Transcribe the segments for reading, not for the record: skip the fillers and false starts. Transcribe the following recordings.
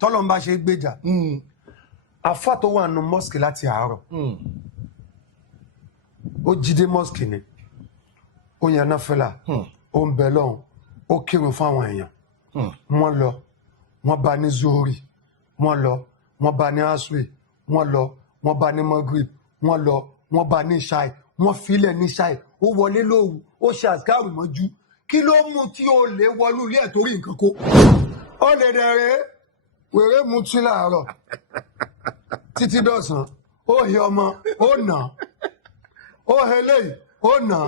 tọ́lọ́ ń bá ṣe gbèjà àfà tó wà nù mosque láti àárọ̀ ó jíde mosque ni ó yan náfìlà ó ń bẹ lọ́hùn ó kírun fáwọn èèyàn wọ́n lọ wọ́n bá ní zuhuri wọ́n lọ wọ́n bá ní asri wọ́n lọ wọ́n bá ní magrib wọ́n lọ wọ́n bá ní ṣáì wọ́n filẹ̀ ní ṣáì ó wọlé lóru ó ṣe àsìkárù mọ́jú kí ló mú tí ó lè wọlú ilé ẹ̀ torí nǹkan kó ó lè dẹ̀rẹ̀ wèrè mú tí láàárọ̀ títí dọ̀sán ó yẹ ọmọ ó nà ó hẹlẹ́yìn ó nà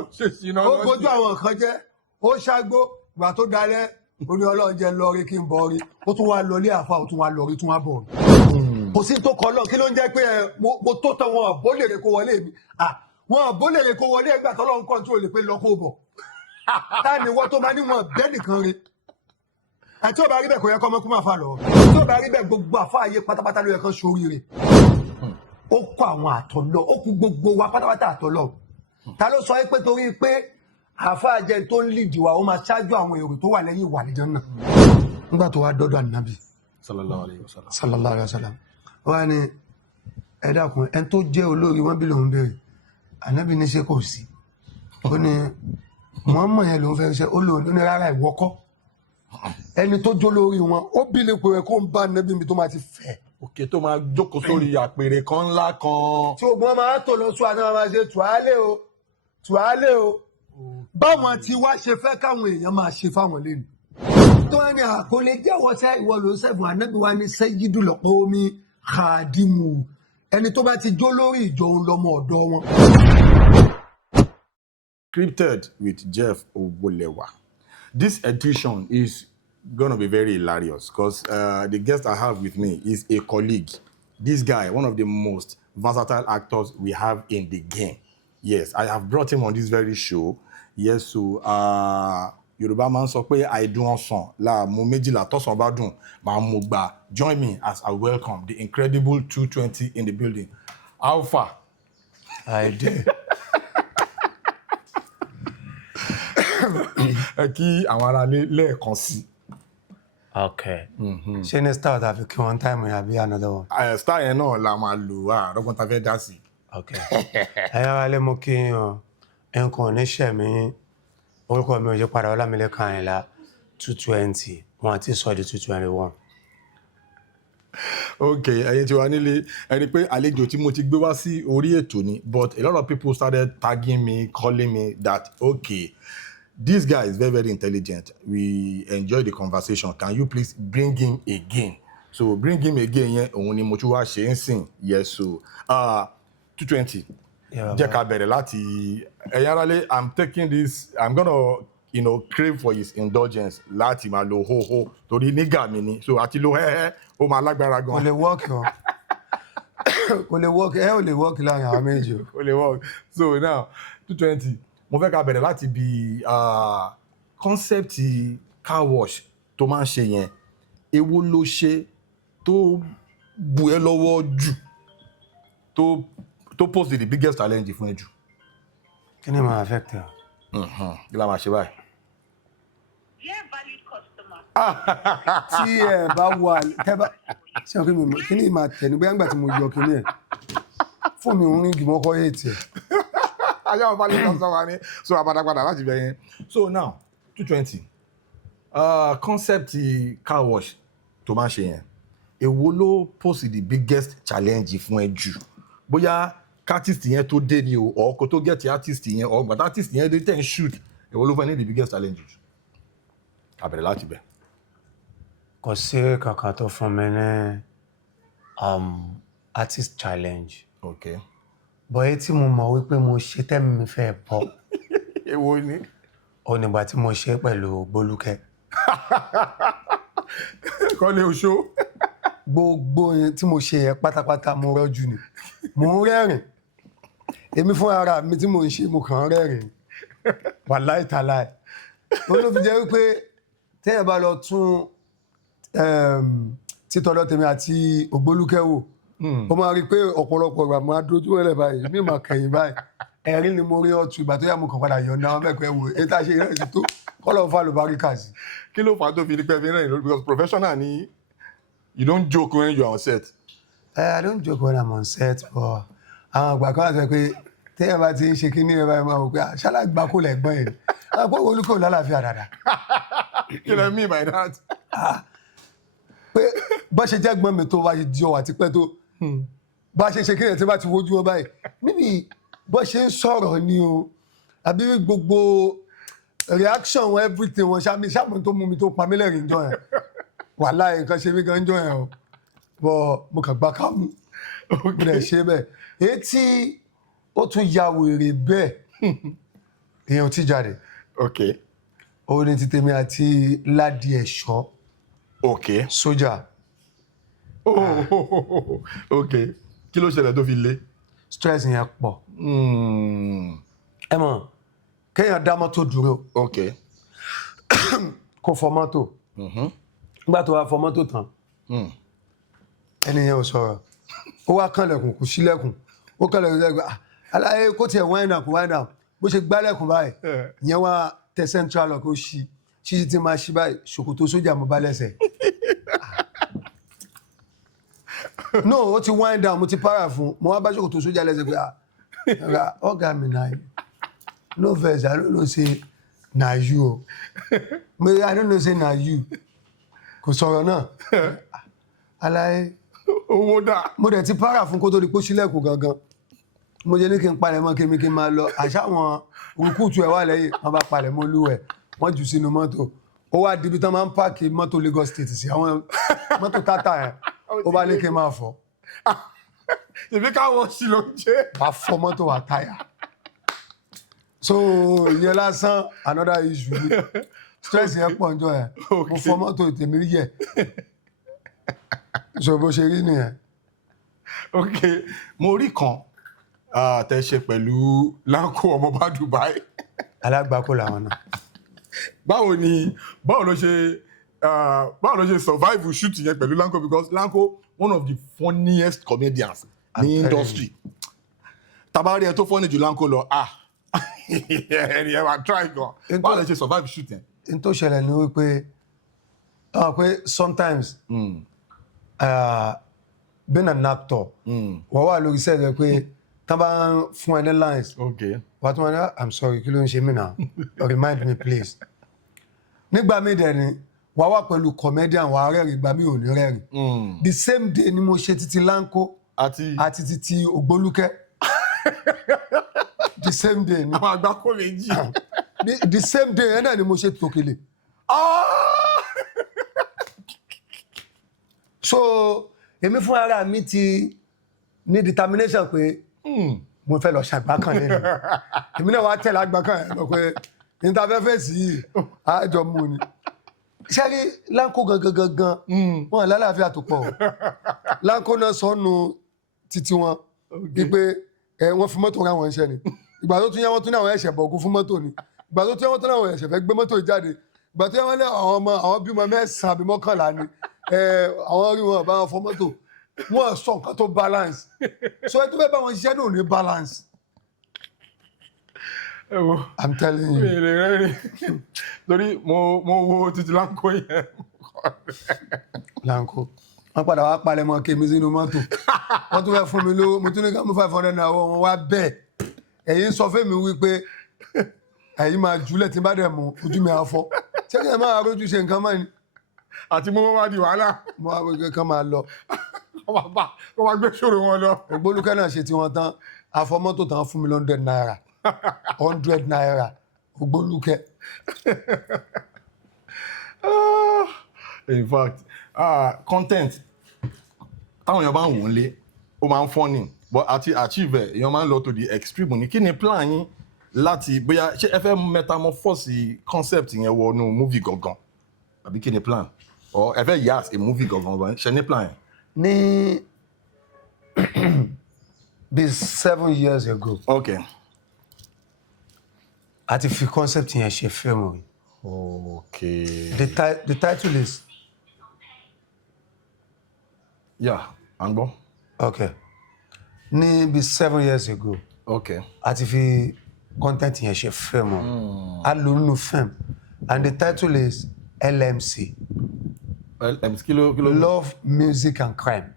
ó gbójú àwọn nǹkan jẹ́ ó ṣàgbó ìgbà tó dalẹ̀ ó ní ọlọ́run jẹ́ lọ́ọ́rí kí n bọ̀ rí ó tún wá lọlé àfa ó tún wá lọ́ọ́rí tún wá bọ̀ rí kò sí tó kọ́ lọ kí ló ń jẹ́ pé mo tó tán wọn àbólèrè kó wọlé mi wọn àbólèrè kó wọlé ẹgbà tọ́lọ́run kọ́ńtò lè pé lọ́kọ́ bọ̀ táà ní wọ́n tó máa ní wọn bẹ́ẹ̀ nìkan rí àti ó bá rí bẹ́ẹ̀ kò yẹ kọ́ ọmọkú máa fa lọ tí ó bá rí bẹ́ẹ̀ gbogbo àfa ayé pátápátá ló yẹ kán sóríire ó kó àwọn àtọ̀lọ́ ó kú gbogbo wa pátápátá àtọ̀lọ́ ta ló sọ pé torí pé àfa jẹ tó ń lìdì wa ó máa ṣáájú àwọn èrò tó wà lẹ́yìn ìwà àlìjọ náà nígbà tó wá dọ́dọ̀ ànábì sallallahu alaihi wasallam wá ní ẹ dákun ẹni tó jẹ́ olórí wọn bí lòun béèrè ànábì ní ṣe kò sí ó ní Muhammad yẹn lòun fẹ́ ṣe ó lòun ní rárá ìwọ́kọ́ ẹni tó jó lórí wọn ó bí lè pè é kó ń bá ànábì mi tó máa ti fẹ́ òkè tó máa jókòó sórí àpèrè kan ńlá kan tí ogun máa tò lọ sún àti máa ṣe tùálé o báwọn tí wá ṣe fẹ́ káwọn èèyàn máa ṣe fáwọn lẹ́nu tó wá ní àkọlé jẹ́wọ́ sẹ́ ìwọ ló sẹ́gun ànábì wa ní sẹ́yídù lọ́pọ̀ omi khadimu ẹni tó bá ti jó lórí ìjọ òun lọ́mọ ọ̀dọ́ wọn. Scripted with Jeff Ogbolewa. This edition is going to be very hilarious because the guest I have with me is a colleague. This guy, one of the most versatile actors we have in the game. Yes, I have brought him on this very show. Yes, so Yorùbá máa ń sọ pé àìdùn ọsàn la mo méjìlá tọ̀sán bá dùn máa mú gbà. Join me as I welcome the incredible 220 in the building. Alpha. I did. Kí àwọn ará lẹ́ẹ̀kan sí. Okay. Ṣé ní star tàbí kí one time àbí another one? Star yẹn náà la máa lò rọ́gbọ́n tá fẹ́ dá sí. Okay. Ẹ̀yà alẹ́ mo kí nǹkan oníṣẹ́ mi orúkọ mi ò yí padà Ọlámilékan Àyìnlá 220 wọn àti sọ di 221. Okay, ẹ̀yin tí wà nílé ẹni pé àlejò tí mo ti gbé wá sí orí ètò ni but a lot of people started tagging me, calling me that okay, this guy is very, very intelligent. We enjoy the conversation. Can you please bring him again? So bring him again yẹn òun ni mo tún wá ṣe ń sìn. Yes, so 220. Jẹ́ ká bẹ̀rẹ̀ láti ẹ̀yin aráalé. I'm taking this. I'm gonna crave for his indulgence láti máa lo ho torí nígà mi ni so àti lo hẹ́hẹ́ ó máa lágbára gan. Kò lè work o. Kò lè work ò lè work láàrin àwọn méjì o. Kò lè work. So now 220 mo fẹ́ ká bẹ̀rẹ̀ láti bí concept car wash tó máa ń ṣe yẹn èwo ló ṣe tó bu ẹ́ lọ́wọ́ jù tó pose the biggest challenge fún ẹ jù. Kí ni máa affect ẹ? Kí la máa ṣe báyìí? Dear valued customer. Tí ẹ bá wà tẹ́bá ṣé ọkọ mi kí ni máa tẹ̀ ní bóyá nígbà tí mo yọ kí ni ẹ̀ fún mi òun rí gìmọ̀ kọ́ yé tiẹ̀. Ayé àwọn valued customer ni so àbàdàgbàdà láti bẹ̀ yẹn. So now 220 concept car wash tó máa ń ṣe yẹn èwo ló pose the biggest challenge fún ẹ jù bóyá artist yẹn tó dé ni o or kó tó get artist yẹn or but artist yẹn dé ten shoot èwo ló fẹ́ ní the biggest challenge àbẹ̀rẹ̀ láti bẹ̀. Kò sí kankan tó fún mi ní artist challenge. Okay. Bọ̀yé tí mo mọ̀ wípé mo ṣe tẹ́mi mi fẹ́ bọ́. Èwo ni? Ó nígbà tí mo ṣe pẹ̀lú Gbólúkẹ́. Kọ́lé oṣó. Gbogbo yẹn tí mo ṣe yẹn pátápátá mo rọ́jú ni. Mo ń rẹ́rìn. Èmi fún ara mi tí mo ń ṣe mo kàn ń rẹ́rìn. Wàláì tàláì. Ó ló fi jẹ́ wípé téèyàn bá lọ tún títọ́lọ́ tèmi àti Ògbólúkẹ́ wò. Ó máa rí pé ọ̀pọ̀lọpọ̀ ìgbà máa dojú ẹlẹ̀ báyìí mi máa kẹ̀yìn báyìí ẹ̀rín ni mo rí ọtún ìgbà tó yá mo kàn padà yọ̀ǹda wọn mẹ́pẹ́ wò èyí tá a ṣe ìrẹsì tó kọ́lọ̀ fà ló bá rí kà sí. Kí ló fà á tó fi ní pẹ́ fi rẹ́rìn lórí because professional ni. You don't joke when you're on set. I don't joke when I'm on set, but àwọn àgbà kan àti pé téèyàn bá ti ń ṣe kí ní ẹ báyìí máa wò pé ṣálágbá kò lẹ́gbọ́n yìí àwọn àpò olùkọ́ lálàáfíà dáadáa. You know what I mean by that? Pé bá ṣe jẹ́ gbọ́n mi tó bá ṣe di ọ̀wà tipẹ́ tó bá ṣe kí ẹ̀ tí bá ti wojú wọn báyìí níbi bó ṣe ń sọ̀rọ̀ ni o àbí gbogbo reaction wọn everything wọn ṣàmù tó mú mi tó pa mí lẹ́rìn jọ yẹn wàhálà nǹkan ṣe mí gan jọ yẹn o bọ́ mo kàn gbá kámú mo dẹ̀ ṣe bẹ́ẹ̀ èyí tí ó tún ya wèrè bẹ́ẹ̀ èèyàn ti jáde Okay. ó ní ti tèmi àti Ládì Ẹ̀ṣọ́ Okay. sójà Okay. Kí ló ṣẹlẹ̀ tó fi lé? stress yẹn pọ̀ ẹ mọ̀ kéèyàn dá mọ́tò dúró Okay. kó fọ mọ́tò nígbà tó wá fọ mọ́tò tán ẹni yẹn ò sọ̀rọ̀ ó wá kànlẹ̀kùn kò sílẹ̀kùn ó kànlẹ̀kùn lẹ́gbẹ̀ẹ́ aláyé kó tiẹ̀ wind up bó ṣe gbálẹ̀kùn báyìí ìyẹn wá tẹ central lock ó ṣí tí máa ṣí báyìí ṣòkòtò sójà mo bá lẹ́sẹ̀ no ó ti wind down mo ti para fún mo wá bá ṣòkòtò sójà lẹ́sẹ̀ pé ọ̀gá mi náà no vex I don't know say na you o I don't know say na you kò sọ̀rọ̀ náà aláyé Owó dà. mo dẹ̀ ti para fún kó tó di pé sílẹ̀kùn gangan mo jẹ́ ní kí n palẹ̀ mọ́ kí n máa lọ àṣàwọn òkútu ẹ̀ wà lẹ́yìn wọ́n bá palẹ̀ mọ́ olúwẹ̀ wọ́n jù sínú mọ́tò ó wá dibi tán máa ń páàkì mọ́tò Lagos State sí àwọn mọ́tò tata ẹ̀ ó bá ní kí n máa fọ́ Ìbí káwọn sí ló ń jẹ́. bá fọ́ mọ́tò wà táyà so ìyẹn lásán another issue ni stress yẹn pọ̀ njọ́ ẹ̀ mo fọ́ mọ́tò tèmi yẹ so bó ṣe rí nìyẹn. Okay. Mo rí kan tẹ́ ṣe pẹ̀lú Lanko ọmọọba Dubai. alágbàkó làwọn náà. Báwo ló ṣe survive shoot yẹn pẹ̀lú Lanko because Lanko one of the funniest comedians ní industry. Tabari ẹ tó funny ju Lanko lọ ẹni ẹ máa try gan. Báwo ló ṣe survive shoot yẹn? n tó ṣẹlẹ̀ ni wípé sometimes being an actor wọ́n wà lórí sẹ́ẹ̀dẹ̀ pé tá bá ń fún ẹ ní lines Okay. wà tó wọn ní I'm sorry kí ló ń ṣe mí náà remind me please. nígbà míì dẹ̀ ni wà wà pẹ̀lú comedian wà rẹ́rìn ìgbà mi ò ní rẹ́rìn. The same day ni mo ṣe títí Lanko àti títí Ògbólúkẹ́ the same day ni àwọn àgbákò méjì. the same day ẹ̀ náà ni mo ṣe Tòkèlè. So èmi fún ara mi ti ní determination pé mo fẹ́ lọ ṣàgbákan nínú èmi náà wá tẹ̀lé àgbákan ẹ̀ lọ pé interfẹ́fẹ́ sí yìí àjọ mú ni ṣẹ́rí Lanko gangan wọn lálàáfíà tó pọ̀ Lanko náà sọnù títí wọn wípé wọ́n fi mọ́tò ra wọn iṣẹ́ ni ìgbà tó tún yẹ wọ́n tún ní àwọn ẹ̀ṣẹ̀ bọ̀gún fún mọ́tò ni ìgbà tó tún yẹ wọ́n tún ní àwọn ẹ̀ṣẹ̀ fẹ́ gbé mọ́tò jáde ìgbà tó yẹ wọ́n ní àwọn bímọ 9 àbí 11 ni àwọn rí wọn bá wọn fọ mọ́tò wọn sọ nǹkan tó balance so ẹ tó fẹ́ bá wọn ṣiṣẹ́ náà ní balance. I'm telling you. Lórí mo wo títí Lanko yẹn. Lanko wọ́n padà wá palẹ̀ mọ́ kémi sínú mọ́tò wọ́n tún fẹ́ fún mi lówó mo tún ní ká mú 500 náà wọ́n wá bẹ́ẹ̀ ẹ̀yin sọ fún mi wípé ẹ̀yin máa jùlẹ̀ tí bá dẹ̀ mú ojú mi àfọ́ ṣé kí ẹ máa rójú ṣe nǹkan mọ́ ni. Àti mo wá di wàhálà. mo wá wípé kán máa lọ. wọ́n máa gbé ṣòro wọn lọ. Ògbólúkẹ́ náà ṣe tiwọn tán afọ mọ́tò tán fún mi 100 naira 100 naira Ògbólúkẹ́. In fact content táwọn èèyàn bá ń wò ń lé ó máa ń funny but àti achieve ẹ̀ èèyàn máa ń lọ to the extreme ní kí ni plan yín láti bóyá ṣé ẹ fẹ́ metamorphose concept yẹn wọnú movie gangan àbí kí ni plan or ẹ fẹ́ yas a movie gangan ṣe ní plan yẹn. Ní bí 7 years ago. Okay. a ti fi concept yẹn ṣe fíìmù rí. Okay. The title is. Yeah, à ń gbọ́. Okay. Ní bí 7 years ago. Okay. A ti fi content yẹn ṣe fíìmù. A lò nínú fíìmù and the title is LMC. kilo Love, Music and Crime.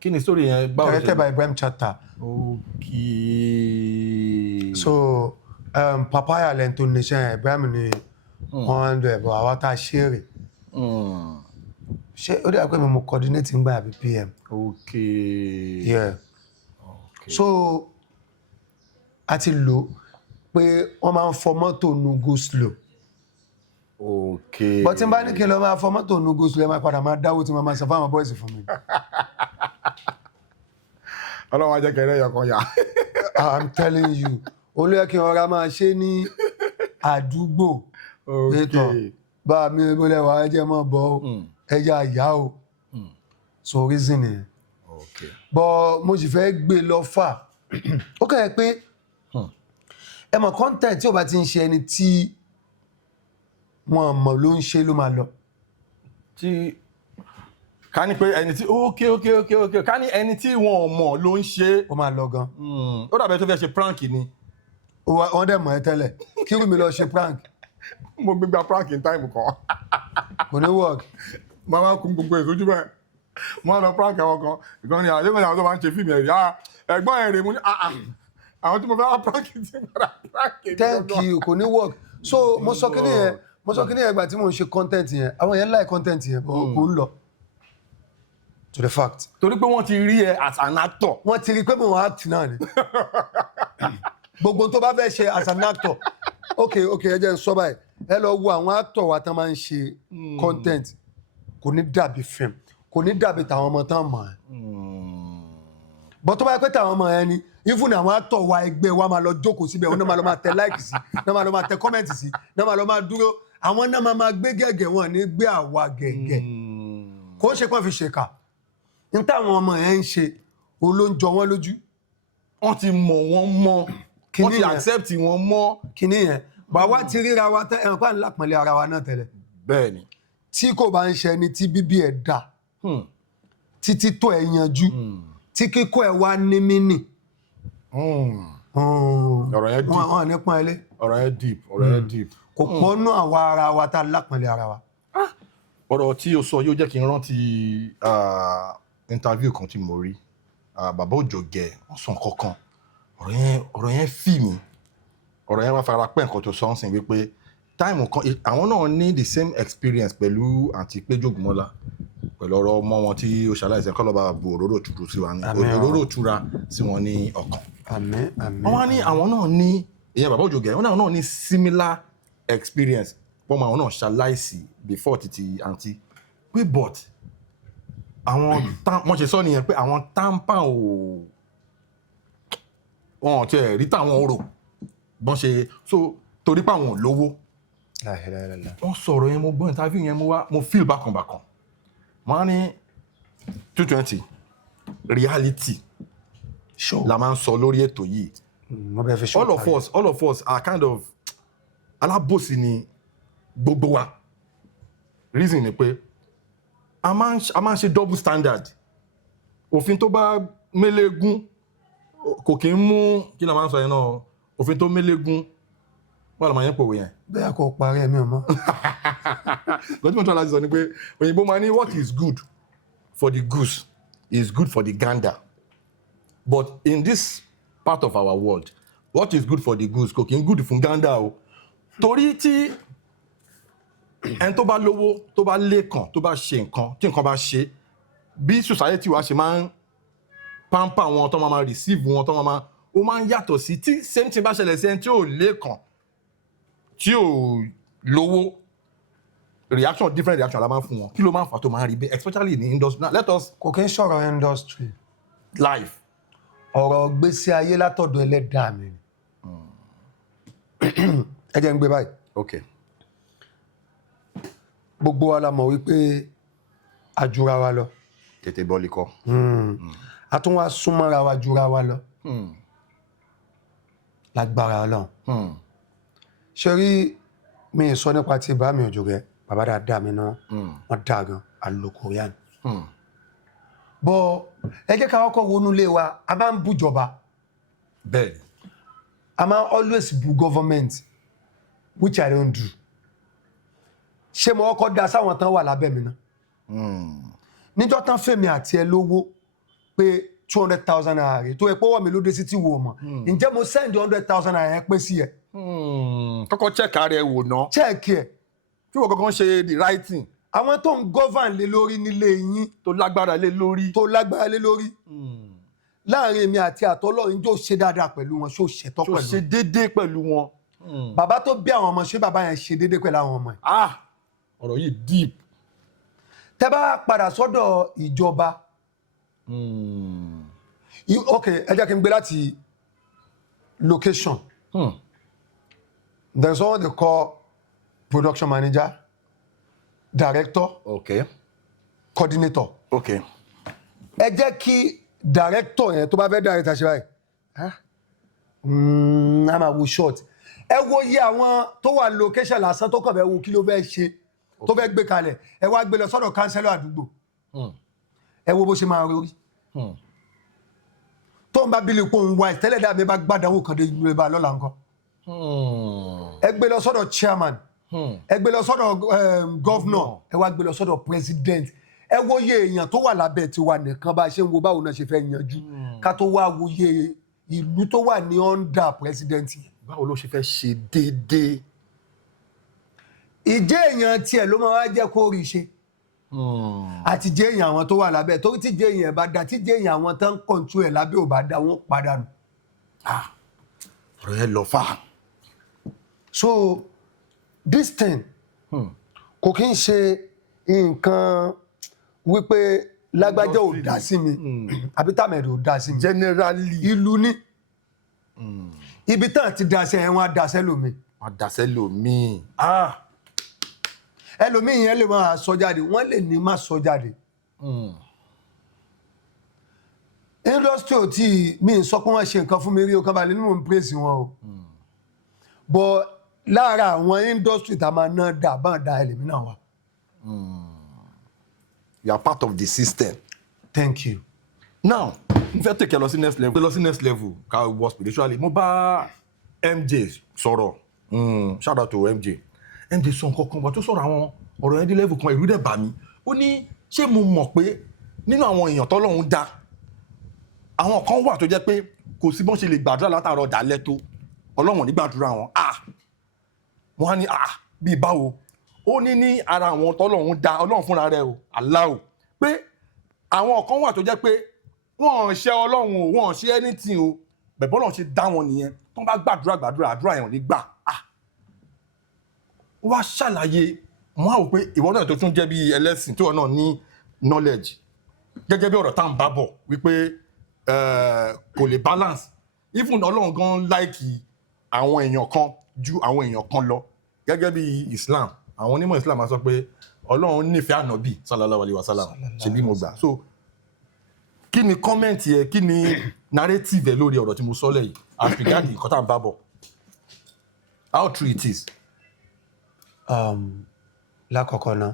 kí ni story yẹn báwo Directed by Ibrahim Chatta. Okay. So Papaya lẹ́ntò nation Ibrahim ni wọ́n ń lọ ẹ̀bọ̀ àwọn tá a ṣeré. Ṣé ó dẹ́ pé mo coordinate ń gbà àbí PM? Okay. Yeah. Okay. So a ti lò pé wọ́n máa ń fọ mọ́tò nu go slow. Okay. But tí n bá ní kí n lọ máa fọ mọ́tò nu go slow ẹ máa padà máa dáwó tí mo máa san fáwọn boys fún mi. Ọlọ́run á jẹ́ kẹrẹ́ yọkan yà. I'm telling you olóyè kí n ọ̀rá máa ṣe ní àdúgbò. Okay. Bá mi bólẹ̀ wá ẹjẹ́ mọ́ bọ́ ẹjẹ́ àyà o. So reason ni. Okay. But mo sì fẹ́ gbé lọ fà. Ó kàn yẹ pé ẹ mọ̀ content tí ó bá ti ń ṣe ẹni tí wọ́n mọ̀ ló ń ṣe ló máa lọ. Tí ká ní pé ẹni tí okay ká ní ẹni tí wọn ò mọ̀ ló ń ṣe. Ó máa lọ gan. Ó dàbẹ̀ tó fẹ́ ṣe prank ni. Wọ́n dẹ̀ mọ̀ ẹ́ tẹ́lẹ̀ kí Wùmí lọ ṣe prank Mo gbégbá prank in time kan. kò ní work. Mo máa kún gbogbo ìsojú bẹ́ẹ̀. Mo máa lọ prank àwọn kan. Ìkan ni àdéhùn àwọn tó máa ń ṣe fíìmù ẹ̀rí. Ẹ̀gbọ́n ẹ̀ rè mú ní àwọn tí mo fẹ́ wá prank ti padà prank. Thank you kò ní work. So mo sọ kí ni yẹn gbà tí mo ń ṣe content yẹn àwọn yẹn like content yẹn but kò ń lọ. To the fact. Torí pé wọ́n ti rí ẹ as an actor. Wọ́n ti rí pé mo act náà ni. Gbogbo tó bá fẹ́ ṣe as an actor. Okay ẹ jẹ́ n sọ báyìí. Ẹ lọ wo àwọn actor wa tán máa ń ṣe content. Kò ní dàbí film. Kò ní dàbí tàwọn ọmọ tán mọ̀ ẹ́. But tó bá yẹ pé tàwọn ọmọ ẹ ni even àwọn actor wa ẹgbẹ́ wa máa lọ jókòó síbẹ̀ wọ́n náà máa lọ máa tẹ like sí náà máa lọ máa tẹ comment sí náà máa lọ máa dúró àwọn náà máa gbé gẹ̀gẹ̀ wọn ní gbé àwa gẹ̀gẹ̀. Kò ń ṣe pọ́n fi ṣèkà. Ní táwọn ọmọ ẹ ń ṣe olóúnjọ wọn lójú. Wọ́n ti mọ̀ wọ́n mọ́. Wọ́n ti accept wọn mọ́. Kíní yẹn bá wa ti ríra wa tẹ́ ẹ̀rọ pàǹlá pọ̀nlé ara wa náà tẹ́lẹ̀. Bẹ́ẹ̀ni. Tí kò bá ń ṣe ẹni tí bíbí ẹ̀ dà títí tó ẹ̀ yanjú tí kíkọ́ ẹ̀ wá ní mínì. Ọ̀rọ̀ yẹn deep. Wọ́n ní pọ́n ẹlé. Ọ̀rọ̀ yẹn deep. Kò pọ́nú àwa ara wa tá a lápọ̀nlé ara wa. Ọ̀rọ̀ tí o sọ yóò jẹ́ kí n rántí interview kan tí mo rí. Bàbá Òjògẹ̀ wọ́n sọ nǹkan kan. Ọ̀rọ̀ yẹn fì mí. Ọ̀rọ̀ yẹn wá fara pẹ́ nǹkan tó sọ ń sìn wípé táìmù kan àwọn náà ní the same experience pẹ̀lú àǹtí Péjú Ògúnmọ́lá pẹ̀lú ọ̀rọ̀ ọmọ wọn tí ó ṣaláìsẹ̀ kọ́ lọ́ba bu òróró òtúra sí wọn ní ọkàn. Àmín. Wọ́n wá ní àwọn náà ní ìyẹn bàbá Òjògẹ̀ wọ́n náà ní similar experience pọ́nmọ́ àwọn náà ṣaláìsì before títí àǹtí pé but àwọn wọ́n ṣe sọ nìyẹn pé àwọn tampa wọn ti rí táwọn rò bọ́n ṣe so torí pé àwọn ò lówó wọ́n sọ̀rọ̀ yẹn mo gbọ́ interview yẹn mo feel bákan wọ́n á ní 220 reality Sure. la máa ń sọ lórí ètò yìí all of us are kind of alábòsí ni gbogbo wa reason ni pé a máa ń ṣe double standard òfin tó bá mélégún kò kí ń mú kí ni a máa ń sọ yẹn náà òfin tó mélégún wọ́n lọ máa yẹn pòwé yẹn. Bẹ́ẹ̀ kò parí ẹ̀mí ọmọ. lọ́jọ́ mọ́tò láti sọ ni pé òyìnbó máa ní what is good for the goose is good for the gander but in this part of our world what is good for the goose kò kí ń good fún gander o torí tí ẹni tó bá lówó tó bá lékàn tó bá ṣe nǹkan tí nǹkan bá ṣe bí society wa ṣe máa ń pamper wọn tó máa receive wọn tó máa ó máa ń yàtọ̀ sí tí same thing bá ṣẹlẹ̀ sí ẹni tí ò lékàn tí ò lówó different reaction la máa ń fún wọn kí ló máa ń fà tó máa ń rí bẹ́ẹ̀ especially in industry now let us. Kò kí ń sọ̀rọ̀ industry. Life. Ọ̀rọ̀ gbésí ayé látọ̀dọ̀ ẹlẹ́dàá mi. Ẹ jẹ́ ń gbé báyìí. Okay. Gbogbo wa la mọ̀ wípé a jura wa lọ. Tètè bọ́ọ̀lì kọ́. A tún wá súnmọ́ra wa jura wa lọ. Lágbára Ọlọ́run. Ṣé rí mi sọ nípa ti bá mi Òjògẹ̀ bàbá dáadáa mi náà wọ́n dá gan àlò Korean. Bọ́ ẹ jẹ́ ká kọ́kọ́ wọnú ilé wa a máa ń bújọba. Bẹ́ẹ̀ni. A máa always bu government which I don't do. Ṣé mo kọ́kọ́ dá sáwọn tán wà lábẹ́ mi náà? níjọ́ tán fèmí àti ẹ lówó pé 200,000 naira rè tó ẹ pọ́wọ́ mi ló dé sí tí wo mọ̀ ǹjẹ́ mo send 100,000 naira yẹn pé sí ẹ. kọ́kọ́ check ara ẹ wò ná. check ẹ. kí wọ́n kankan ṣe the right thing. àwọn tó ń govern lé lórí nílé yín. tó lágbára lé lórí. láàrin èmi àti àtọ́lọ́run yóò ṣe dáadáa pẹ̀lú wọn ṣó ṣètọ́ pẹ̀lú wọn. ṣó ṣe déédéé pẹ̀lú wọn. bàbá tó bí àwọn ọmọ ṣé bàbá yẹn ṣe déédéé pẹ̀lú àwọn ọmọ ẹ̀. ọ̀rọ̀ yìí deep. tẹ́ bá padà sọ́dọ̀ ìjọba. ok ẹ jẹ́ kí n gbé láti location. There is what they call production manager, director, coordinator. ẹ jẹ́ kí director yẹn tó bá fẹ́ director ṣe báyìí a máa wo short ẹ wo iye àwọn tó wà location lásán tó kàn fẹ́ wo kí ló fẹ́ ṣe tó fẹ́ gbé kalẹ̀ ẹ wá gbé lọ sọ́dọ̀ councillor àdúgbò ẹ wo bó ṣe máa rí tó ń bá bílí pò ń wá ìtẹ́lẹ̀ dàbí bá gbàdánwò kan dé ìlú ẹ̀bá lọ́la nǹkan ẹ gbé lọ sọ́dọ̀ chairman ẹ gbé lọ sọ́dọ̀ governor ẹ wá gbé lọ sọ́dọ̀ president ẹ wo iye èèyàn tó wà lábẹ́ tiwa nìkan bá a ṣe ń wo báwo náà ṣe fẹ́ yanjú ká tó wá wo iye ìlú tó wà ní under president yẹn. báwo ló ṣe fẹ́ ṣe déédéé. ìjẹ́ èèyàn tiẹ̀ ló máa wá jẹ́ kó rí ṣe àti jẹ́ èèyàn àwọn tó wà lábẹ́ torí tí jẹ́ èèyàn bá da tí jẹ́ èèyàn àwọn tó ń kọ̀ǹtú ẹ̀ lábẹ́ ò bá da wọ́n padà nù. ọ̀rọ̀ ẹ lọ fà. so this thing kò kí ń ṣe nǹkan wípé lágbájá ò dá sí mi àbí tàmẹ̀dò ò dá sí mi. generally ìlú ní ibi tán ti dá sí ẹ̀ wọ́n á dá sẹ́lòmíì. wọ́n á dá sẹ́lòmíì. ẹlòmíì yẹn lè máa sọ jáde wọ́n lè ní má sọ jáde. industry ò tí mi sọ pé wọ́n ṣe nǹkan fún mi rí o kan balẹ̀ nínú praise wọn o but lára àwọn industry tá a máa ná dà bá da ẹlẹ́mí náà wà. you are part of the system. Thank you. Now, n fẹ́ take ẹ lọ sí next level. lọ sí next level ká wọ spiritually. Mo bá MJ sọ̀rọ̀. Shout out to MJ. MJ sọ nǹkan kan wà tó sọ̀rọ̀ àwọn ọ̀rọ̀ yẹn dé level kan ìrú dẹ̀ bà mí. Ó ní ṣé mo mọ̀ pé nínú àwọn èèyàn tọ́lọ́run dá àwọn kan wà tó jẹ́ pé kò sí bọ́n ṣe lè gbàdúrà látàárọ̀ dálẹ́ tó Ọlọ́run ní gbàdúrà wọn. Wọ́n á ní bíi báwo. Ó ní ara àwọn tọ́lọ́run dá Ọlọ́run fúnra rẹ̀ o Allah o pé àwọn kan wà tó jẹ́ pé wọ́n ṣe Ọlọ́run o wọ́n ṣe anything o bẹ̀bọ́ Ọlọ́run ṣe dá wọn nìyẹn tó ń bá gbàdúrà àdúrà yẹn ò ní gbà. Ó wá ṣàlàyé wọ́n á wò pé ìwọ náà tó tún jẹ́ bí ẹlẹ́sìn tí wọ́n náà ní knowledge gẹ́gẹ́ bí ọ̀rọ̀ tá à ń bá bọ̀ wípé kò lè balance even Ọlọ́run gan láìkì àwọn èèyàn kan ju àwọn èèyàn kan lọ gẹ́gẹ́ bí Islam àwọn onímọ̀ Islam máa sọ pé Ọlọ́run nífẹ̀ẹ́ ànábì sallallahu alaihi wasallam ṣe bí mo gbà. So kí ni comment yẹ kí ni narrative ẹ lórí ọ̀rọ̀ tí mo sọ lẹ́yìn as regard nǹkan tá à ń bá bọ̀ how true it is. Lákọ̀ọ́kọ́ náà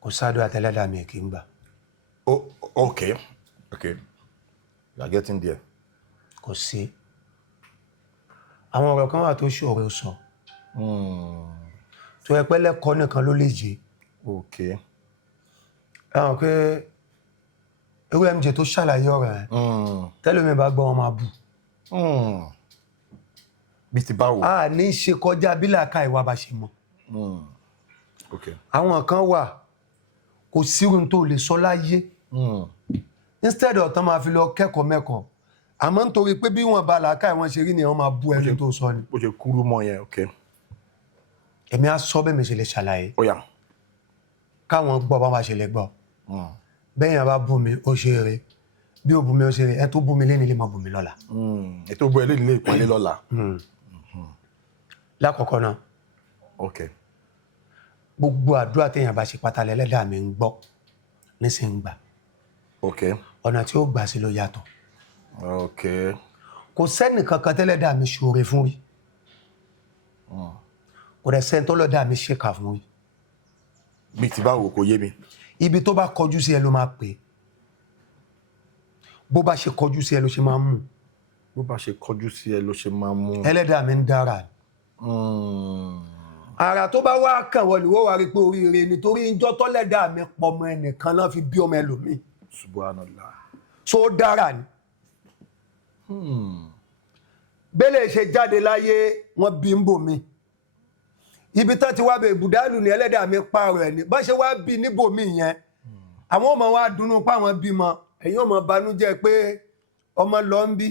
kò sádùn àtẹlẹ́dà mi kì í gbà. Okay you are getting there. Kò sí àwọn ọ̀rọ̀ kan wà tó ṣòro sọ tó ẹ pẹ́ lẹ́kọ̀ọ́ nìkan ló lè jẹ́. Ẹ̀hàn pé irú MJ tó ṣàlàyé ọ̀rọ̀ ẹ̀ tẹ́lómi bá gbọ́ wọn máa bù. Bí ti báwo. A ní ṣe kọjá bí làákà ìwà bá ṣe mọ́. Àwọn kan wà kò sírun tó lè sọ láyé instead ọ̀tán máa fi lọ kẹ́kọ̀ọ́ mẹ́kọ̀ọ́ àmọ́ nítorí pé bí wọ́n bá làákà ìwọ̀n ṣe rí ni wọ́n máa bú ẹni tó sọ ni. Bó ṣe kúrú mọ́ yẹn. Èmi á sọ bẹ́ẹ̀ mi ṣe lè ṣàlàyé káwọn gbọ́ bá wá ṣe lè gbọ́ bẹ́ẹ̀ yẹn bá bú mi ó ṣe eré bí ó bú mi ó ṣe eré ẹ tó bú mi léni lè má bú mi lọ́la. ẹ tó bú ẹ léni lè pọ́nlé lọ́la. Lákọ̀ọ́kọ́ náà gbogbo àdúrà téèyàn bá ṣe pátá lẹ́lẹ́dàá mi ń gbọ́ nísìnyí gbà ọ̀nà tí ó gbà sí ló yàtọ̀. Kò sẹ́nì kankan tẹ́lẹ́dàá mi ṣoore fún rí kò dẹ̀ sẹ́ni tó lọ́dàá mi ṣèkà fún rí. Bí ti báwo kò yé mi. Ibi tó bá kọjú sí ẹ ló máa pè bó bá ṣe kọjú sí ẹ ló ṣe máa mú. Bó bá ṣe kọjú sí ẹ ló ṣe máa mú. Ẹlẹ́dàá mi ń dára. ara tó bá wá kàn wọ́n ni wọ́n wá rí pé oríire nítorí ìjọ tọ́lẹ̀dá mi pọmọ ẹnìkan náà fi bí ọmọ ẹlòmíì Subhanallah. so dára ni bẹ́lẹ̀ ṣe jáde láyé wọ́n bí ń bò mí ibi tán ti wá bẹ̀ ìbùdálù ní ẹlẹ́dàá mi pààrọ̀ ẹ̀ ní bá ṣe wá bí níbò mí yẹn àwọn ọmọ wa dùnnú páwọn bímọ ẹ̀yin ọmọ banújẹ́ pé ọmọ lọ ń bí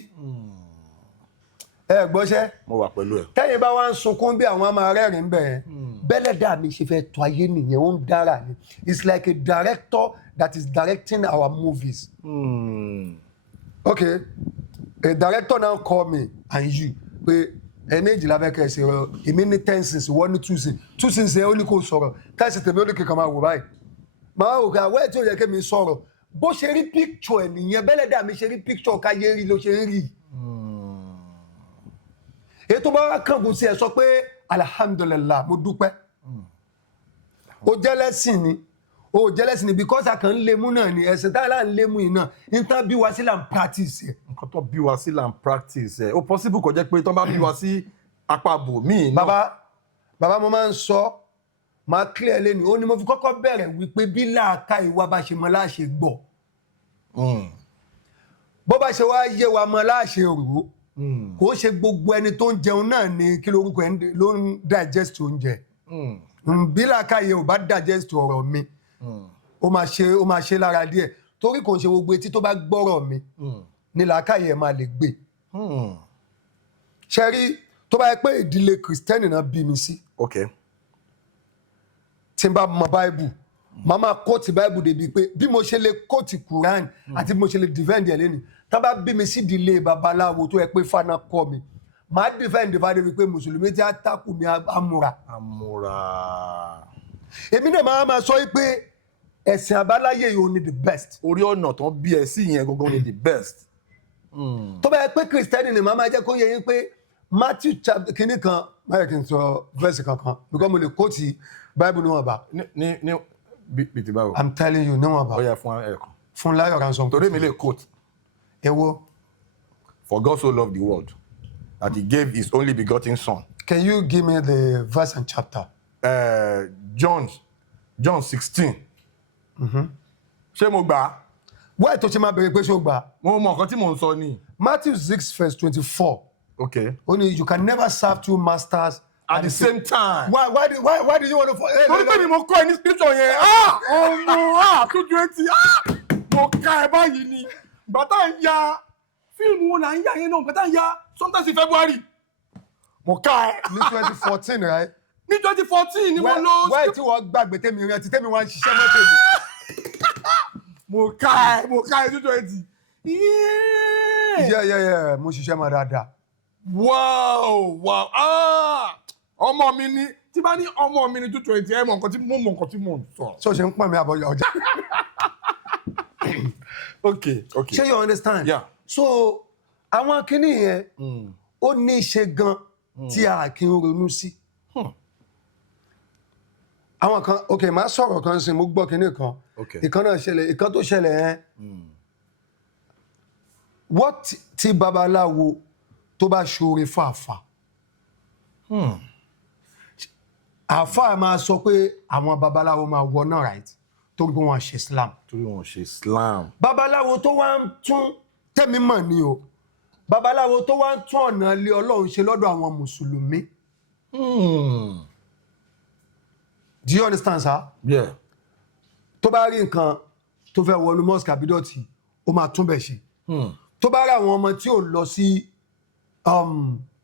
ẹ gbọ́ṣẹ́ Mo wà pẹ̀lú ẹ. tẹ́yìn bá wá ń sunkún bí àwọn ọmọ rẹ́rìn bẹ̀ bẹ́lẹ́dàá mi ṣe fẹ́ tọ́ ayé nìyẹn ó ń dára ni it's like a director that is directing our movies. Okay, a director now call me and you pé ẹ̀ẹ́mẹ́jì lábẹ́ kẹsì rẹ èmi ní 10 sins wọ́n ní 2 sins 2 sins ẹ̀ ó ní kò sọ̀rọ̀ tẹ́sí tèmi ó ní kíkan máa wò báyìí máa wò ká wẹ́ẹ̀ tí ó yẹ kí mi sọ̀rọ̀ bó ṣe rí picture ẹ̀ nìyẹn bẹ́lẹ́dàá mi ṣe rí picture káyé rí ló ṣe ń rí ètò bá wá kángun sí ẹ sọ pé alhamdulillah mo dúpẹ́ ó jẹ́lẹ́sìn ni ó jẹ́lẹ́sìn ni because a kàn ń lé mú náà ni ẹ̀sìn táyà ń lé mú yìí náà nǹkan bí wa sí là ń practice ẹ̀. Nǹkan tó bí wa sí là ń practice ẹ̀ ó possible kó jẹ́ pé tó bá bí wa sí apá bò míì náà. bàbá mo máa ń sọ máa clear lẹ́nu ó ní mo fi kọ́kọ́ bẹ̀rẹ̀ wípé bí làákà ìwà bá ṣe mọ láṣẹ gbọ́ bó bá ṣe wá yé wa mọ láṣẹ rò kò ṣe gbogbo ẹni tó ń jẹun náà ni kí lórúkọ ẹni ló ń digest oúnjẹ bí làákà yẹ ò bá digest ọ̀rọ̀ mi ó máa ṣe lára díẹ̀ torí kò ń ṣe gbogbo etí tó bá gbọ́rọ̀ mi ní làákà yẹ máa lè gbé ṣe rí tó bá yẹ pé ìdílé kìrìsìtẹ́nì náà bí mi sí Okay. tí n bá mọ báìbù màá máa kóòtì báìbù débi pé bí mo ṣe lè kóòtì Quran àti bí mo ṣe lè defend ẹ̀ lẹ́nu tá bá bí mi sí ìdílé babaláwo tó yẹ pé fana kọ́ mi màá defend bá débi pé mùsùlùmí tí a takù mi amúra. èmi náà máa sọ pé ẹ̀sìn àbáláyé yìí ò ní the best. Orí ọ̀nà tó bí ẹ sí yẹn gangan ni the best. tó bá yẹ pé kìrìsìtẹ́nì ni màá máa jẹ́ kó yẹ yín pé Matthew chapter kìíní kan báyìí kì í sọ verse kankan because mo lè kóòtì báìbù níwọ̀n bá. ní bí ti báwo. I'm telling you níwọ̀n bá. Ó yẹ fún ẹ̀kan. fún láyọ̀ ransom. Torí mi lè quote. Ewo. For God so loved the world that he gave his only begotten son. Can you give me the verse and chapter? John 16. Ṣé mo gbà? Why tó ṣe máa bẹ̀rẹ̀ pé ṣé o gbà? Mo mọ nǹkan tí mò ń sọ ni. Matthew 6 verse 24. Okay. Only you can never serve two masters At the same time. Why do you want to Torí pé ni mo kọ́ ẹ ní scripture yẹn. Ọmọ 220. Mo ka ẹ báyìí ni. Bàtà ń ya fíìmù wọn là ń yà yẹn náà. Bàtà ń ya sometimes in February. Mo ka ẹ. ní 2014, right? Ní 2014 ni mo lọ. Why tí wọ́n gbàgbé tèmi rẹ tí tèmi wá ń ṣiṣẹ́ mọ́tò mi? Mo ka ẹ 220. Yeah. Mo ṣiṣẹ́ mọ́ dáadáa. Wow. Ọmọ mi ni tí bá ní ọmọ mi ni 220 ẹ mọ nǹkan tí mo ń sọ. So ṣe ń pọ̀n mi àbọ̀ ọjà. Okay. Ṣé you understand? Yeah. So àwọn kinní yẹn ó ní í ṣe gan tí a kì í ronú sí. Àwọn kan máa sọ̀rọ̀ kan sí mo gbọ́ kinní kan. Ìkan náà ṣẹlẹ̀ ìkan tó ṣẹlẹ̀ yẹn. What tí babaláwo tó bá ṣoore fàáfà. Àfáà máa sọ pé àwọn babaláwo máa wọ náà right torí pé wọ́n ṣe Islam. Torí wọ́n ṣe Islam. Babaláwo tó wá ń tún tẹ́mi mọ̀ ni o. Babaláwo tó wá ń tún ọ̀nà ilé Ọlọ́run ṣe lọ́dọ̀ àwọn Mùsùlùmí. Do you understand, sir? Yeah. Tó bá rí nǹkan tó fẹ́ wọnú mosque àbídọ́tì, ó máa tún bẹ̀ ṣe. Tó bá rí àwọn ọmọ tí ò lọ sí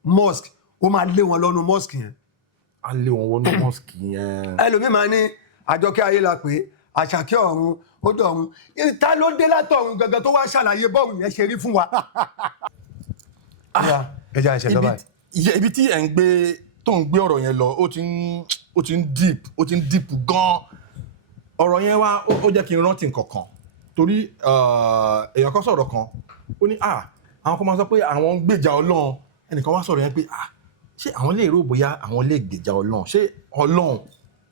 mosque, ó máa lé wọn lọ́nu mosque yẹn. A lé wọn wọnú mosque yẹn. Ẹlòmíì máa ní Àjọkẹ́ ayé la pé Àṣàkẹ́ ọ̀run ó dọ̀run. Ta ló dé látọ̀run gangan tó wá ṣàlàyé bọ́ọ̀rù yẹn ṣe rí fún wa. Ẹja ẹ̀ṣẹ̀ lọ́ba yìí. Ibi tí ẹ̀ ń gbé tó ń gbé ọ̀rọ̀ yẹn lọ ó ti ń deep gan. Ọ̀rọ̀ yẹn wá ó jẹ́ kí n rántí nǹkan kan torí èèyàn kan sọ̀rọ̀ kan ó ní àwọn kan máa sọ pé àwọn ń gbèjà Ọlọ́run ẹnìkan wá sọ̀rọ̀ yẹn pé ṣé àwọn lè rò bóyá àwọn lè gbèjà Ọlọ́run ṣé Ọlọ́run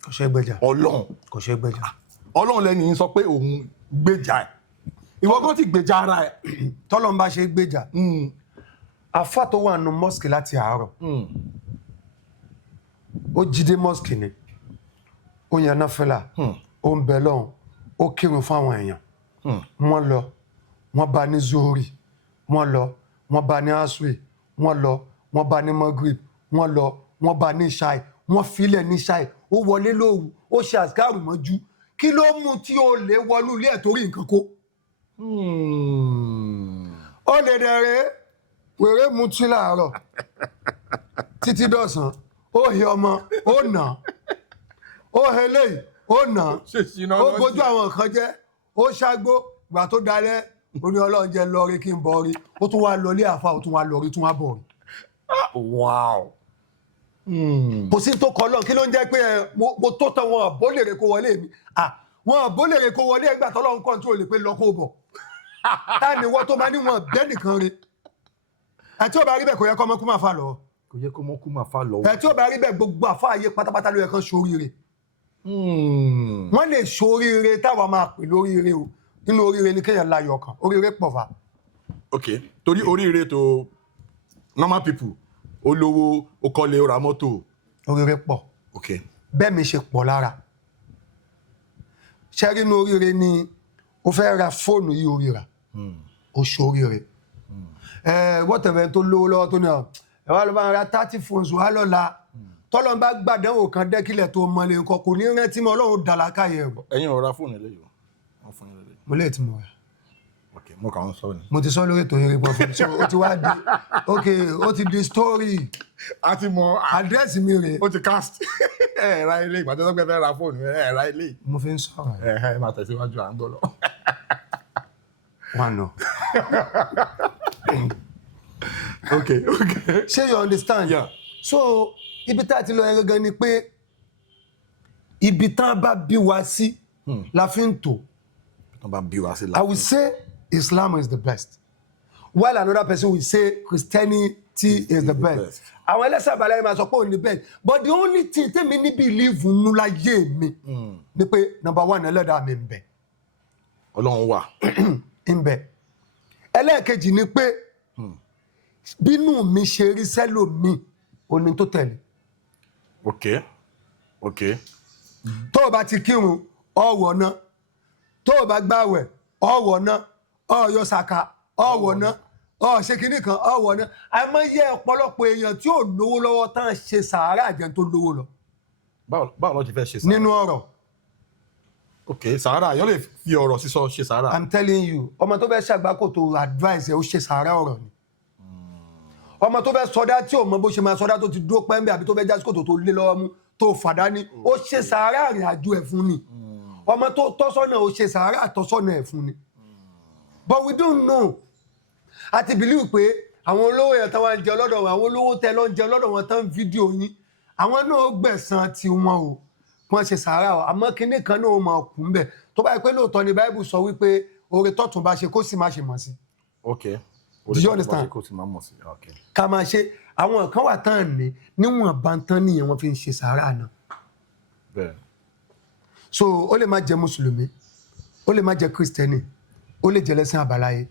kò ṣe gbèjà kò ṣe gbèjà Ọlọ́run lẹ́ni sọ pé òun gbèjà ẹ̀ ìwọ kan ti gbèjà ara ẹ̀ tọ́lọ́run bá ṣe gbèjà àfà tó wà nù mosque láti àárọ̀ ó jíde mosque ni ó yan náfìlà ó ń bẹ lọ́hùn ó kírun fáwọn èèyàn wọ́n lọ wọ́n bá ní zuhuri wọ́n lọ wọ́n bá ní asri wọ́n lọ wọ́n bá ní magrib wọ́n lọ wọ́n bá ní ṣáì wọ́n filẹ̀ ní ṣáì ó wọlé lóru ó ṣe àsìkárù mọ́jú kí ló mú tí ó lè wọnú ilé ẹ̀ torí nǹkan kó. ó lè dẹ̀rẹ̀ wèrè mutí láàárọ̀ títí dọ̀sán ó he ọmọ ó nà ó he léyìí ó nà ó gbójú àwọn nǹkan jẹ́ ó ṣàgbó ìgbà tó dalẹ̀ ó ní Ọlọ́run jẹ́ lọ́rí kí n bọ̀ rí ó tún wá lọ ilé àfa ó tún wá lọ rí tún wá bọ̀ rí. Wow. Kò sí tó kọ́ lọ́n kí ló ń jẹ́ pé mo tó tán wọn àbólèrè kó wọlé mi wọn àbólèrè kó wọlé ẹgbà tọ́lọ́run control lè pé lọ kó bọ̀ tá ni wọ́n tó máa ní wọn bẹ́ẹ̀ nìkan re àti ó bá rí bẹ́ẹ̀ kò yẹ kọ́ ọmọ kú máa fà lọ́wọ́ kò yẹ kó ọmọ kú máa fà lọ́wọ́ àti ó bá rí bẹ́ẹ̀ gbogbo àfa ayé pátápátá ló yẹ kán ṣoríire wọ́n lè ṣoríire táwa máa pè lóríire o nínú oríire ni kéèyàn láyọ̀ kan oríire pọ̀ fà. ok torí oríire tó normal people olówó ó kọ́lé ó ra mọ́tò oríire pọ̀ ok bẹ́ẹ̀ mi ṣe pọ̀ lára ṣẹ́rí inú oríire ni ó fẹ́ ra fóònù yìí oríra ó ṣoríire wọ́tẹ̀fẹ́ tó lówó lọ́wọ́ tó ní ẹ wá ló bá ra 30 phones wá lọ́la tọ́lọ́n bá gbàdánwò kan dẹ́kílẹ̀ tó mọ́lẹ̀ nǹkan kò ní rántí mọ́ Ọlọ́run dàlákàyè ẹ̀rọ. ẹ̀yin ò ra fóònù eléyìí wọ́n fún yín lélẹ́yìí. mo lè ti mọ̀ rẹ̀. ok mo kàn ń sọ ni. mo ti sọ lórí ètò eré pọ̀ fún mi so ó ti wá di ok ó ti di story a ti mọ àdírẹ́sì mi rè. ó ti cast ẹ ra ilé ìgbà tó sọ pé fẹ́ ra fóònù ẹ ra ilé. mo fi ń sọ̀rọ̀ ẹ máa tẹ̀síwájú à ń gbọ́ lọ. wà nọ. ok ok. ṣé you understand. Yeah. so ibi tá a ti lọ yẹn gangan ni pé ibi tán bá bí wa sí la fi ń tò. I will say Islam is the best, while another person will say Christianity is the best. Àwọn ẹlẹ́sìn àbáláyé máa sọ pé òun ni best, but the only thing tèmi ní believe nínú láyé mi ni pé number one ẹlẹ́dàá mi ń bẹ. Ọlọ́run wà. ń bẹ. ẹlẹ́ẹ̀kejì ni pé bínú mi ṣe rí sẹ́lòmíì òní tó tẹ̀lé. ok ok. tó o bá ti kírun ọ̀wọ̀ náà tó o bá gbààwẹ̀ ọ̀wọ̀ náà ọ̀yọ́ sàkà ọ̀wọ̀ náà ṣe kinní kan ọ̀wọ̀ náà àìmọye ọ̀pọ̀lọpọ̀ èèyàn tí ò lówó lọ́wọ́ tán ṣe sàárà jẹun tó lówó lọ. báwo ló ti fẹ́ ṣe sàárà. nínú ọ̀rọ̀. ok sàárà yóò lè fi ọ̀rọ̀ sísọ ṣe sàárà. I'm telling you ọmọ tó fẹ́ ṣàgbákò tó advice ẹ̀ ó ṣe sàárà ọ̀rọ̀ ni. ọmọ tó fẹ́ sọdá tí ò mọ bó ṣe máa sọdá tó ti dúró pẹ́ńbẹ́ àbí tó fẹ́ jásíkò tó lé lọ́wọ́ mú tó fàdá ní ó ṣe sàárà àrìn àjò ẹ̀ fún ni. ọmọ tó tọ́sọ́nà ó ṣe sàárà àtọ́sọ́nà ẹ̀ fún ni. But we don't know. A ti believe pé àwọn olówó yẹn tán wá ń jẹ lọ́dọ̀ wọn àwọn olówó tẹ lọ ń jẹ lọ́dọ̀ wọn tán fídíò yín àwọn náà gbẹ̀san ti wọn o wọ́n ṣe sàárà o àmọ́ kinní kan náà ó máa kú ń bẹ̀ tó bá yẹ pé lóòótọ́ ni Bible sọ wípé oore tọ́tún bá ṣe kó sì má ṣe mọ̀ sí. ok. Do you understand? ká máa ṣe àwọn kan wà tán ní níwọ̀n bá ń tán nìyẹn wọ́n fi ń ṣe sàárà náà. bẹ́ẹ̀. So ó lè má jẹ́ mùsùlùmí ó lè má jẹ́ kristẹni ó lè jẹ́ lẹ́sìn àbáláyé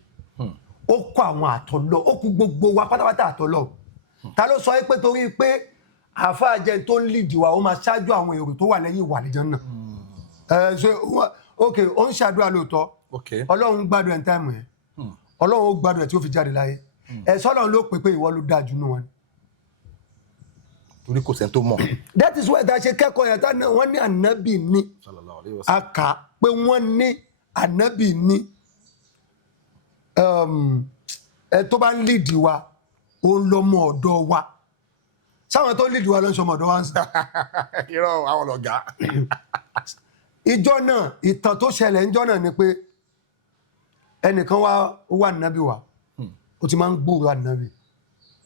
ó kó àwọn àtọ̀lọ́ ó kú gbogbo wa pátápátá àtọ̀lọ́ ta ló sọ pé torí pé àáfàá jẹ́ tó ń lìdí wa ó máa ṣáájú àwọn èrò tó wà lẹ́yìn ìwà àlejò náà ṣe ok ó ń ṣàdúrà lóòótọ́ Ọlọ́run gbádùn ẹ̀ ń táìmù yẹn Ọlọ́run ó gbádùn ẹ̀ tí ó fi jáde láyé ẹ̀sọ́ Ọlọ́run ló pè pé ìwọ ló dáa jù nù wọn. torí kò sẹ́ni tó mọ̀. That is why ta ṣe kẹ́kọ̀ọ́ yẹn tán wọ́n ní ànábì ní a kà pé wọ́n ní ànábì ní tó bá ń lídìí wa ó ń lọ́mọ ọ̀dọ́ wa sáwọn tó lídìí wa ló ń sọmọ ọ̀dọ́ wa ń sìn. irọ́ àwọn ọ̀gá. ìjọ náà ìtàn tó ṣẹlẹ̀ ìjọ náà ni pé ẹnìkan wà ànábì wa ó ti máa ń gbòòrò ànábì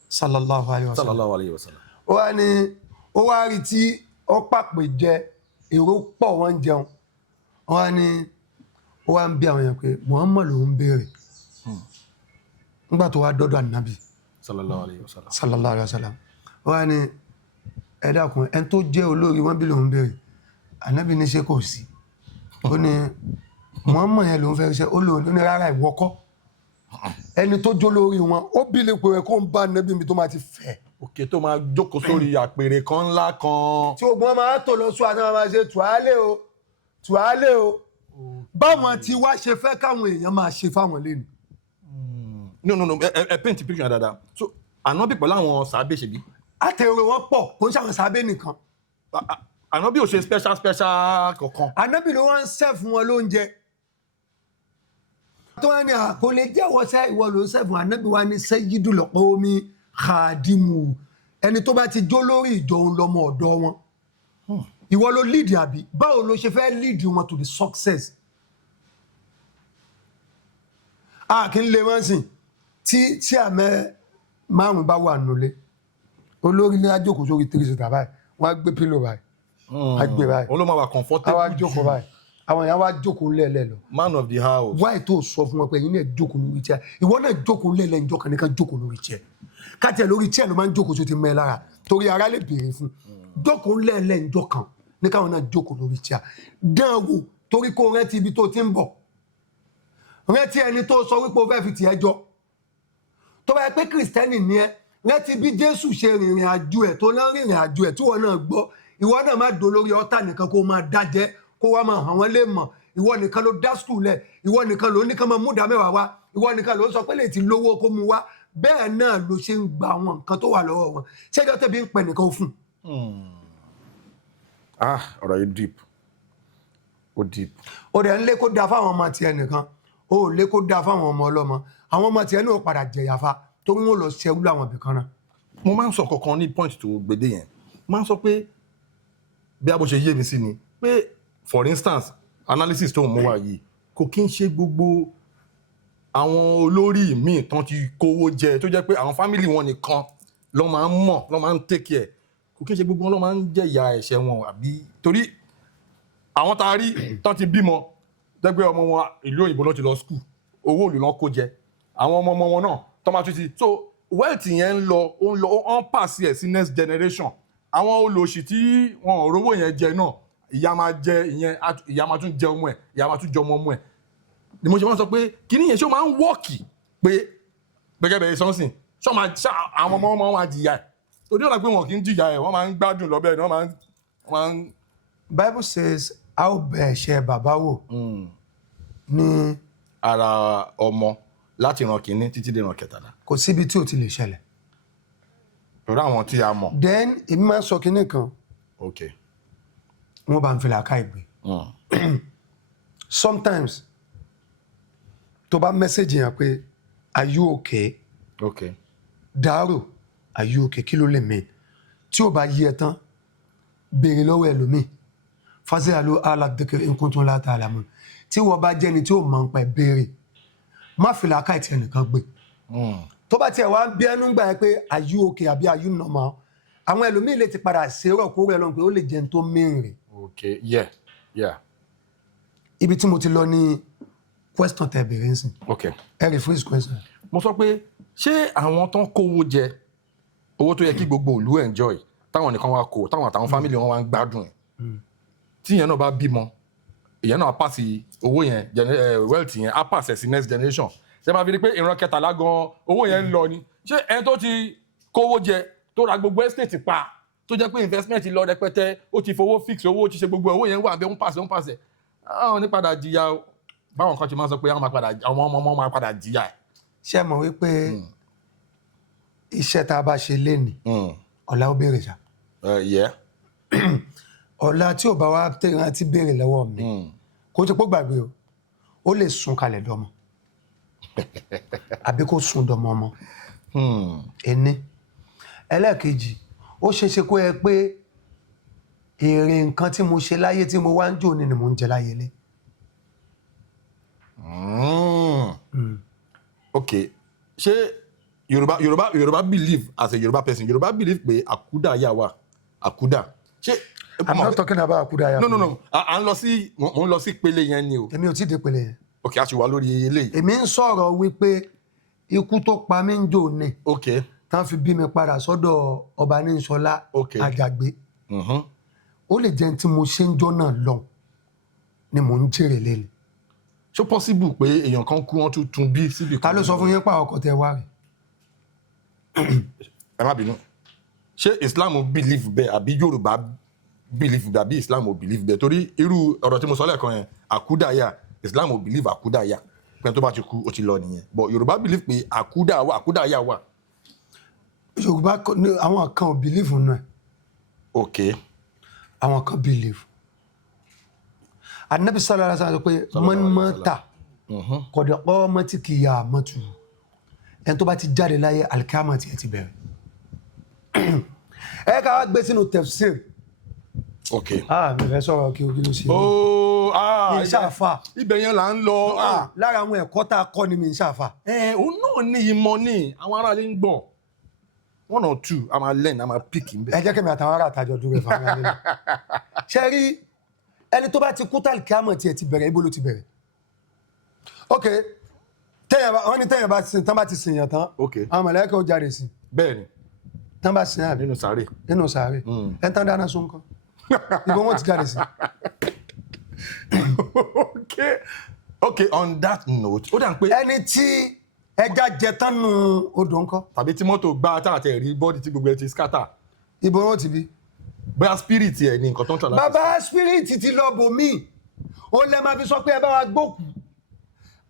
sallallahu alayhi wa sallam. ó wá ní ó wá rí tí ó pàpè jẹ èrò pọ̀ wọ́n jẹun ó wá ní ó wá ń bí àwọn èèyàn pé Muhammad ló ń béèrè nígbà tó wá dọ́dọ̀ ànábì sallallahu alayhi wa sallam. ó wá ní ẹ dákun ẹni tó jẹ́ olórí wọn bí ló ń béèrè ànábì ní ṣe kò sí ó ní Muhammad yẹn ló ń fẹ́ ṣe ó lòun ní rárá ìwọ́kọ́ ẹni tó jó lórí wọn ó bí lè pè rẹ̀ kó ń bá ànábì mi tó máa ti fẹ́ òkè tó máa jókòó sórí àpèrè kan ńlá kan. tí ogun máa tò lọ sún àti máa ṣe tùálé o báwọn tí wá ṣe fẹ́ káwọn èèyàn máa ṣe fáwọn lẹ́nu. no ẹ paint picture dáadáa so ànábì pẹ̀lú àwọn sàábé ṣèbí. àtẹ̀rẹ̀ wọn pọ̀ kò ń ṣàwọn sábẹ́ nìkan. ànábì ò ṣe special kankan. ànábì ló wá ń ṣẹ́ fún wọn lóúnjẹ. tó wá ní àkọlé jẹ́wọ́ sẹ́ ìwọ ló ń ṣẹ́ fún ànábì wa ní sayyidu lqawmi khadimu ẹni tó bá ti jó lórí ìjọ òun lọ́mọ ọ̀dọ́ wọn. ìwọ ló lead àbí báwo ló ṣe fẹ́ lead wọn to the success. kí n lè wọ́n sìn tí àmẹ́ márùn bá wà nulẹ̀ olórí ní ajókòó sórí 3 seater báyìí wọ́n á gbé pílò báyìí á gbé báyìí olóòmà wà comfortable. àwa jókòó báyìí àwọn èèyàn wá jókòó lẹ́ẹ̀lẹ́ lọ. man of the house. wáyé tó sọ fún wọn pé ẹ̀yin náà jókòó lórí chair ìwọ náà jókòó lẹ́ẹ̀lẹ́ ìjọ kan ní ká jókòó lórí chair káàtì ẹ̀ lórí chair ló máa ń jókòó tó ti mẹ́ lára torí ara lè béèrè fún jókòó lẹ́ẹ̀lẹ́ ìjọ kan ní káwọn náà jókòó lórí chair dán wò torí kó rántí ibi tó ti ń bọ̀ rántí ẹni tó sọ wípé o fẹ́ fi tiẹ̀ jọ tó bá yẹ pé kìrìsìtẹ́nì ni ẹ rántí bí Jésù ṣe rìnrìn àjò ẹ̀ tó náà rìnrìn àjò ẹ̀ tí wọn náà gbọ́ ìwọ náà má dó lórí ọ̀tá nìkan kó máa dájẹ́ kó wá máa hàn wọ́n lè mọ̀ ìwọ nìkan ló dá skul lẹ̀ ìwọ nìkan ló ní ká máa mú ìdá mẹ́wàá wá ìwọ nìkan ló sọ pé lè ti lówó kó mu wá bẹ́ẹ̀ náà ló ṣe ń gba àwọn nǹkan tó wà lọ́wọ́ wọn ṣẹ́jọ́ tẹ̀bí ń pẹ̀ nìkan ó fún. ọ̀rọ̀ yìí deep ó deep. ó dẹ̀ ń lé kó da fáwọn ọmọ tiẹ̀ nìkan ó lé kó da fáwọn ọmọ ọlọ́mọ àwọn ọmọ tiẹ̀ náà padà jẹ̀yàfa torí wọn lọ ṣẹ́wú láwọn ibìkan náà. mo máa ń sọ kankan ní point tó gbèdé yẹn máa ń sọ pé bí a bó ṣe yé mi sí ni pé for instance analysis tó ń mú wá yìí kò kí ń ṣe gbogbo àwọn olórí míì tán ti kówó jẹ tó jẹ́ pé àwọn family wọn nìkan ló máa ń mọ̀ ló máa ń take care kò kí ń ṣe gbogbo wọn ló máa ń jẹ ìyà ẹ̀ṣẹ̀ wọn àbí torí àwọn tá a rí tán ti bímọ dẹ́gbẹ́ ọmọ wọn ìlú òyìnbó ló ti lọ school owó òlù náà kó jẹ àwọn ọmọ wọn náà tán máa tún ti so wealth yẹn ń lọ on pass yẹ sí next generation àwọn olóṣì tí wọn ò rówó yẹn jẹ náà ìyá máa jẹ ìyẹn ìyá máa tún jẹ ọmọ ẹ ìyá máa tún jẹ ọmọ ẹ ni mo ṣe máa ń sọ pé kíní yẹn ṣé ó máa ń wọ́ọ̀kì pé gbẹgẹ bẹ̀rẹ̀ sọ́nsìn ṣọ́ máa ṣá àwọn ọmọ wọn máa jìyà ẹ̀ torí ọ̀la pé wọn kì í jìyà ẹ̀ wọ́n máa ń gbádùn lọ́bẹ̀ ni wọ́n máa ń. Bible says a ó bẹ̀ ẹ̀ṣẹ̀ bàbá wò ní ara ọmọ láti ìran kìíní títí dé ìran kẹtàlá. kò síbi tí ò ti lè ṣẹlẹ̀. lórí àwọn tí a mọ̀. then èmi máa ń sọ kinní kan. okay. wọ́n bá ń fi làákà ìgbé. sometimes tó bá mẹ́sẹ̀jì yẹn pé are you okay? okay. dàrú are you okay kí ló lè mí tí ò bá yí ẹ tán béèrè lọ́wọ́ ẹlòmíì fásitì àlọ́ aládùúkẹ́ nǹkan tó ń láta àlàmù tí wọ́n bá jẹ́ni tí ò máa ń pa ẹ̀ béèrè má fi làákà ìtì ẹnìkan gbé. tó bá tiẹ̀ wá bí ẹnu gbà ẹ pé are you okay àbí are you normal àwọn ẹlòmíì lè ti padà ṣèrò kó rẹ̀ lọ́n pé ó lè jẹun tó mìíràn. okay yeah. ibi tí mo ti lọ ní question tẹ bẹ̀rẹ̀ nsìn. okay. ẹ rephrase question. mo sọ pé ṣé àwọn tó ń kówó jẹ owó tó yẹ kí gbogbo ìlú enjoy táwọn nìkan wá kó táwọn àtàwọn family wọn wá ń gbádùn ẹ̀ tí ìyẹn náà bá bímọ ìyẹn náà pass owó yẹn wealth yẹn á pass ẹ̀ sí next generation ṣé máa fi rí pé ìran kẹtàlá gan owó yẹn ń lọ ni ṣé ẹni tó ti kówó jẹ tó ra gbogbo estate pa tó jẹ́ pé investment lọ rẹpẹtẹ ó ti fowó fix owó ó ti ṣe gbogbo owó yẹn wà bẹ́ẹ̀ ń pàṣẹ àwọn ní padà jìyà báwọn kan ti máa sọ pé àwọn ọmọ máa padà jìyà ẹ̀. ṣé mọ̀ wípé iṣẹ́ tá a bá ṣe lénìí ọ̀la ó béèrè ṣá. ọ̀la tí ò bá wá tẹ̀yìn àti béèrè lọ́wọ́ mi kó tó pọ̀ gbàgbé o ó lè sùn kalẹ̀ dọ́mọ àbí kó sùn dọ́mọ ọmọ ẹni ẹlẹ́ẹ̀kejì ó ṣeéṣe kó yẹ pé èrè nǹkan tí mo ṣe láyé tí mo wá ń jò ní ni mo ń jẹ láyé lé. okay ṣé yorùbá believe as a yorùbá person yorùbá believe pé àkúdà yà wà àkúdà ṣé. I'm not talking about àkúdà yà. no à ń lọ sí mo ń lọ sí pele yẹn ni o. èmi ò tí ì dé pele yẹn. okay a ṣì wà lórí eléyìí. èmi ń sọ̀rọ̀ wípé ikú tó pa mí ń jò ní. okay. tán fi bí mi padà sọ́dọ̀ ọba ní Ṣọlá Àjàgbé. ó lè jẹ́ tí mo ṣe ń jọ́ náà lọ ni mò ń jèrè lẹ́nu. ṣó possible pé èèyàn kan kú wọn tún bí síbi kan. ta ló sọ fún yín pa ọkọ̀ tẹ wá rẹ̀. ẹ má bínú ṣé Islam believe bẹ́ẹ̀ àbí Yorùbá believe bẹ́ẹ̀ àbí Islam believe bẹ́ẹ̀ torí irú ọ̀rọ̀ tí mo sọ lẹ́ẹ̀kan yẹn àkúdàáyà Islam believe àkúdàáyà pé tó bá ti kú ó ti lọ nìyẹn but Yorùbá believe pé àkúdàáyà wà. Yorùbá àwọn kan ò believe nù ẹ̀. Okay. Àwọn kan believe. Ànábì sallallahu alaihi wasallam pé man mata qad qamat qiyamatu. Ẹni tó bá ti jáde láyé alikiyama ti bẹ̀rẹ̀. Ẹ ká wá gbé sínú tafsir. Okay. Mi fẹ́ sọ̀rọ̀ kí o kí ló ṣe. Mi ṣàfà. Ibẹ̀ yẹn là ń lọ. Lára àwọn ẹ̀kọ́ tá a kọ́ ni mi ṣàfà. Òun náà ní ìmọ̀ ní àwọn aráàlú ń gbọ́. 1 or 2 a máa learn a máa pick ń bẹ̀. Ẹ jẹ́ kí mi àtàwọn ará àtàjọ dúró ẹ̀fà mi àlejò. Ṣé rí ẹni tó bá ti kú tàlì kíámọ̀ tiẹ̀ ti bẹ̀rẹ̀ ibo ló ti bẹ̀rẹ̀. Ok wọ́n ní tẹ́yìn bá sin tán bá ti sìn yàn tán àwọn mọ̀lẹ́kẹ́ ó jáde sí. Bẹ́ẹ̀ni. Tán bá sin àbí. Nínú sàárè. Nínú sàárè. Ẹ tán dáná sun kan. Ibo wọn ti jáde sí. Okay, on that note ó dà ń pé. Ẹni tí ẹja jẹ tán nù odò ńkọ́. Tàbí tí mọ́tò gbá tààtẹ̀ rí bọ́ọ̀dì tí gbogbo ẹ ti scatter. Ibo wọn ti bí. Bóyá spirit ẹ̀ ní nǹkan tó ń tà láti. Bàbá spirit ti lọ bò mí ó lẹ máa fi sọ pé ẹ bá wa gbókù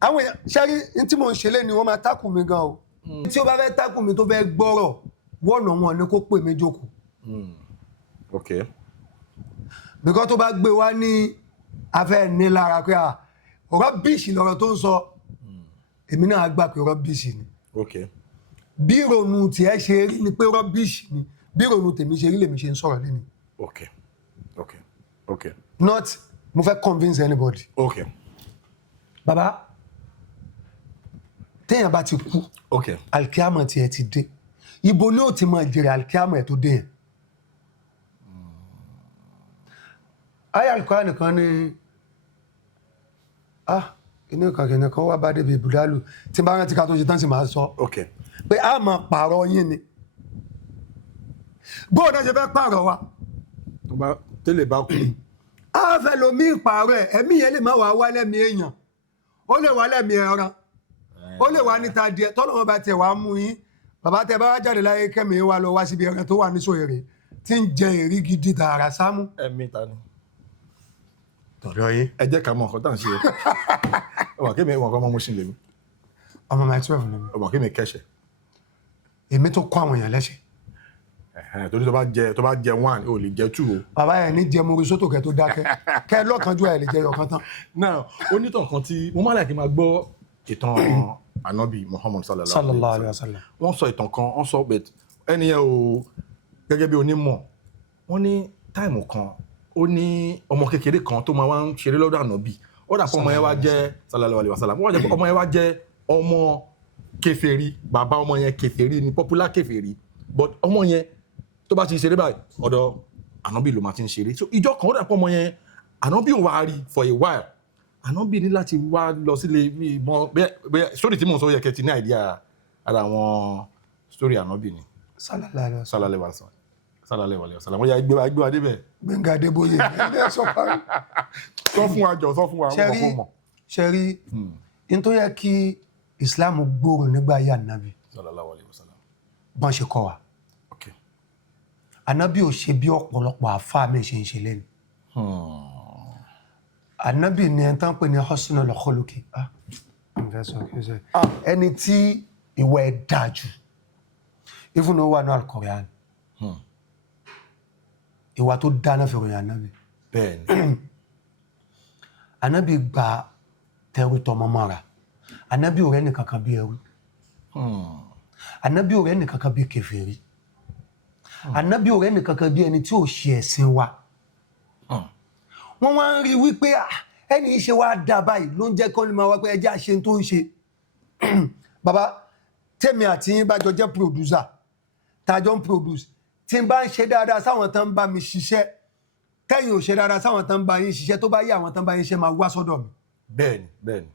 àwọn èèyàn ṣẹ́rí tí mò ń ṣe lé ni wọ́n máa tákù mi gan o tí ó bá fẹ́ tákù mi tó fẹ́ gbọ́rọ̀ wọ́nà wọn ni kó pè mí jókòó. Okay. Bíkọ́ tó bá gbé wá ní afẹ́ ní lára pé rọ́bìṣì lọ́rọ̀ tó ń sọ èmi náà gbà pé rọ́bìṣì ni. Okay. Bí ìrònú tí ẹ ṣe rí ni pé rọ́bìṣì ni bí ìrònú tèmi ṣe rí lèmi ṣe ń sọ̀rọ̀ lẹ́nu. Okay. Not mo fẹ́ convince anybody. Okay. Bàbá téèyàn bá ti kú alikiyama tiẹ̀ ti dé ibo ni ó ti máa jèrè alikiyama ẹ̀ tó dé yẹn. Ayé alukóra nìkan ni kìnìún kan wá bá débi ibùdálù tí bá rántí ká tó ṣe tán sì máa sọ pé a máa pààrọ̀ yín ni bóun náà ṣe fẹ́ pààrọ̀ wa. Tẹ́lẹ̀ bá kú. A fẹ́ lomi ìpààrọ̀ ẹ̀ ẹ̀mí yẹn lè má wàá wá lẹ́mìí èèyàn ó lè wá lẹ́mìí ẹran ó lè wá níta díẹ̀ tọ́lọ́wọ́ bá tiẹ̀ wá mú yín bàbá tẹ bá wá jáde láyé kẹ́mi wá lọ wá síbi ẹran tó wà ní Sòyèrè tí ń jẹ èrí gidi tààrà sámú. Ẹ̀mí ta ni. Tọ̀dọ̀ yín. Ẹ jẹ́ ká mọ nǹkan tá à ń ṣe. Ọmọ kí mi wọn kọ́ ọmọ mo ṣì lè mi. Ọmọ my 12 ni mi. Ọmọ kí mi kẹ́ṣẹ̀. Èmi tó kọ́ àwọn èèyàn lẹ́sẹ̀. Torí tó bá jẹ 1 o lè jẹ 2 o. Bàbá yẹn ní jẹ morí sótò kẹ tó dákẹ́ kẹ lọ́kànjú ẹ̀ lè jẹ ọ̀kan tán. Now onítàn kan tí mo máa láì kí n máa gbọ́ ìtàn Ànábì Muhammad sallallahu alaihi wasallam. Wọ́n sọ ìtàn kan wọ́n sọ pé ẹni yẹn o gẹ́gẹ́ bí onímọ̀ wọ́n ní táìmù kan ó ní ọmọ kékeré kan tó máa wá ń ṣeré lọ́dọ̀ Ànábì ó dà pé ọmọ yẹn wá jẹ́ sallallahu alaihi wasallam wọ́n jẹ́ pé ọmọ yẹn wá jẹ́ ọmọ kèfèrí bàbá ọmọ yẹn kèfèrí ni popular kèfèrí but ọmọ yẹn tó bá ti ń ṣeré báyìí ọ̀dọ̀ Ànábì ló máa ti ń ṣeré so ìjọ kan ó dà pé ọmọ yẹn Ànábì ò wá rí for a while Ànábì ní láti wá lọ sílé ìmọ̀ bẹ́ẹ̀ sórí tí mò ń sọ yẹ kẹ́tì ní àìdíà ara àwọn sórí Ànábì ni sallallahu alaihi wasallam wọ́n yà gbé wa débẹ̀. Gbẹ̀ngà Adébóyè ẹ̀ sọ parí. Sọ fún wa jọ sọ fún wa wọ́n mọ̀. Ṣẹ́rí in tó yẹ kí Islam gbòòrò nígbà ayé Ànábì sallallahu alaihi wasallam bọ́n ṣe kọ́ wa. Ànábì ò ṣe bí ọ̀pọ̀lọpọ̀ àfáà mi ṣe ń ṣe lẹ́nu. Ànábì ni ẹni tán pè ní husnul khuluqi. Ẹni tí ìwà ẹ̀ dáa jù even though wà ní Al-Qur'an ìwà tó dáná fi ròyìn Ànábì. Bẹ́ẹ̀ni. Ànábì gba tẹrú tọmọ mọ́ra. Ànábì ò rẹ́ nìkankan bí ẹrú. Ànábì ò rẹ́ nìkankan bí kèfèrí. Ànábì ò rẹ́ nìkankan bí ẹni tí ò ṣe ẹ̀sìn wa. Wọ́n wá ń rí wípé ẹni iṣẹ́ wa dá báyìí ló ń jẹ́ kọ́ ní máa wá pé ẹjẹ́ àṣẹ tó ń ṣe. Bàbá tèmi àti yín bá jọ jẹ́ producer tàjọ ń produce tí n bá ń ṣe dáadáa sáwọn tán ń bá mi ṣiṣẹ́ tẹ́yìn ò ṣe dáadáa sáwọn tán ń bá yín ṣiṣẹ́ tó bá yé àwọn tán bá yín ṣe máa wá sọ́dọ̀ mi. Bẹ́ẹ̀ni.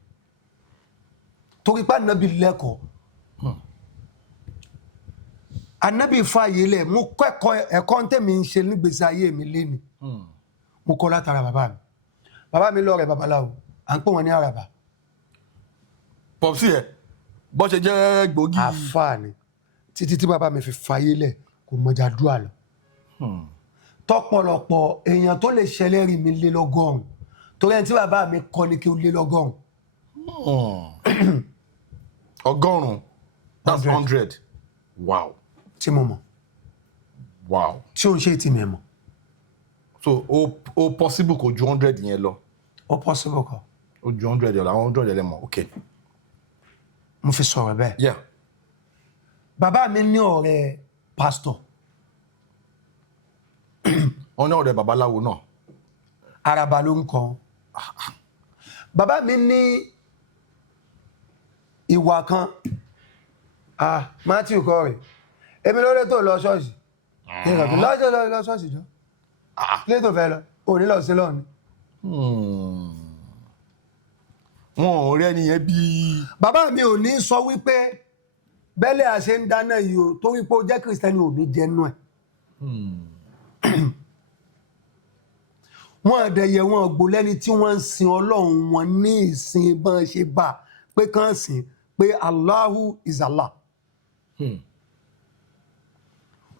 Torí pé Ànábì lẹ́kọ̀ọ́ Ànábì fààyè lẹ̀ mo kẹ́kọ̀ọ́ ẹ̀kọ́ tèmi ń ṣe nígbèsí ayé mi léni mo kọ́ látara bàbá mi lọ́rẹ̀ babaláwo à ń pè wọ́n ní àràbà. Pọ̀psí ẹ̀ bọ́ ṣe jẹ́ gbòógì. Àfáà ni títí tí bàbá mi fi fààyè lẹ̀ kò kò mọ̀jà dúà lọ. Tọ́pọ̀lọpọ̀ èèyàn tó lè ṣẹlẹ́rìí mi lé lọ́gọ́rùn-ún torí ẹni tí bàbá mi kọ́ ni kí ó lé lọ́gọ́rùn-ún. 100. That's 100. Wow. Tí mo mọ̀. Wow. Tí ó ń ṣe tí mi mọ̀. So o possible kò ju 100 yẹn lọ. Ó possible kọ́. O ju 100 yẹn lọ, àwọn 100 yẹn lẹ mọ̀. Okay. Mo fi sọ̀rọ̀ bẹ́ẹ̀. Yeah. Bàbá mi ní ọ̀rẹ́ pastor. Wọ́n ní ọ̀rẹ́ babaláwo náà. Araba ló ń kọ́. Bàbá mi ní ìwà kan. Matthew kọ́ rẹ̀. Èmi lórí tó lọ ṣọ́ọ̀ṣì. Lọ́jọ́ lọ ṣọ́ọ̀ṣì jọ. Kílé tó fẹ́ lọ. Ò ní lọ sí lọ́ọ̀ni. Wọn ò rí ẹni yẹn bí. Bàbá mi ò ní sọ wípé bẹ́lẹ̀ àṣẹ ń dáná yìí o tó wípé ó jẹ́ Kristẹni ò ní jẹnu ẹ̀. Wọ́n àdẹ̀yẹ wọn gbò lẹ́ni tí wọ́n ń sin Ọlọ́run wọn ní ìsìn bọ́n ṣe bá pé kán sìn pé Allahu is Allah.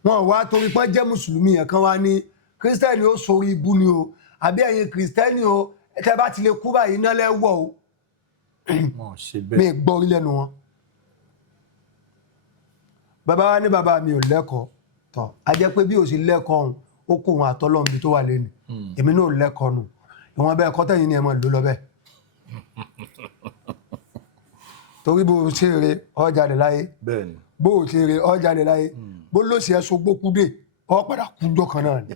Wọ́n wá torí pé jẹ́ Mùsùlùmí yẹn kan wá ní Kristẹni ó sórí ibú ni o àbí ẹ̀yin Kristẹni o tẹ́ bá ti lè kú báyìí iná lẹ́wọ̀ o. Mi gbọ́ orí lẹ́nu wọn. Bàbá wa ní bàbá mi ò lẹ́kọ̀ọ́ tọ̀ a jẹ́ pé bí ò sí lẹ́kọ̀ọ́ òun ó kó òun àtọ́lọ́run bí tó wà lẹ́nu èmi náà lẹ́kọ̀ọ́ nù ìwọ̀n bẹ́ẹ̀ kọ́ tẹ̀yìn ni ẹ mọ̀ ló lọ bẹ́ẹ̀. Torí bó o ṣe eré ọ jáde láyé bó o ṣe eré ọ jáde láyé bó ló ṣe ẹṣọ gbókúdé ọ padà kújọ kan náà ni.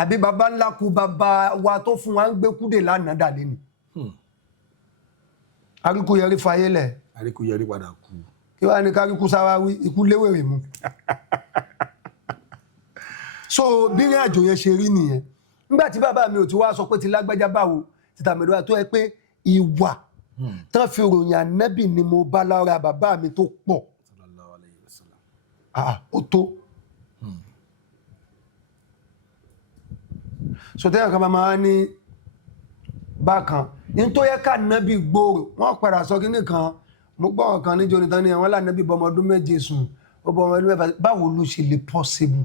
Àbí bàbá ńlá kú bàbá wa tó fún wa ń gbé kúdé lánàá dà lẹ́nu. Àríkú yẹrí fayé lẹ̀. Àríkú yẹrí padà kú. Kí wá ní káríkú sáwá wí ikú léwèrè mu. So bí ní àjò yẹn ṣe rí nìyẹn. Nígbà tí bàbá mi ò ti wá sọ pé ti lágbájá báwo ti tàmẹ̀dọ́ tó ẹ pé ìwà tán fi ròyìn ànábì ni mo bá lára bàbá mi tó pọ̀. Ó tó. So tẹ́yàn kan máa ní bákan ní tó yẹ ká nábì gbòòrò wọ́n padà sọ kí nìkan mo gbọ́ ọ̀kan níjọ́ nítan ní àwọn lànàbì bọ́mọ ọdún 7 sùn ó bọ́mọ ọdún 6 báwo ló ṣe lè possible.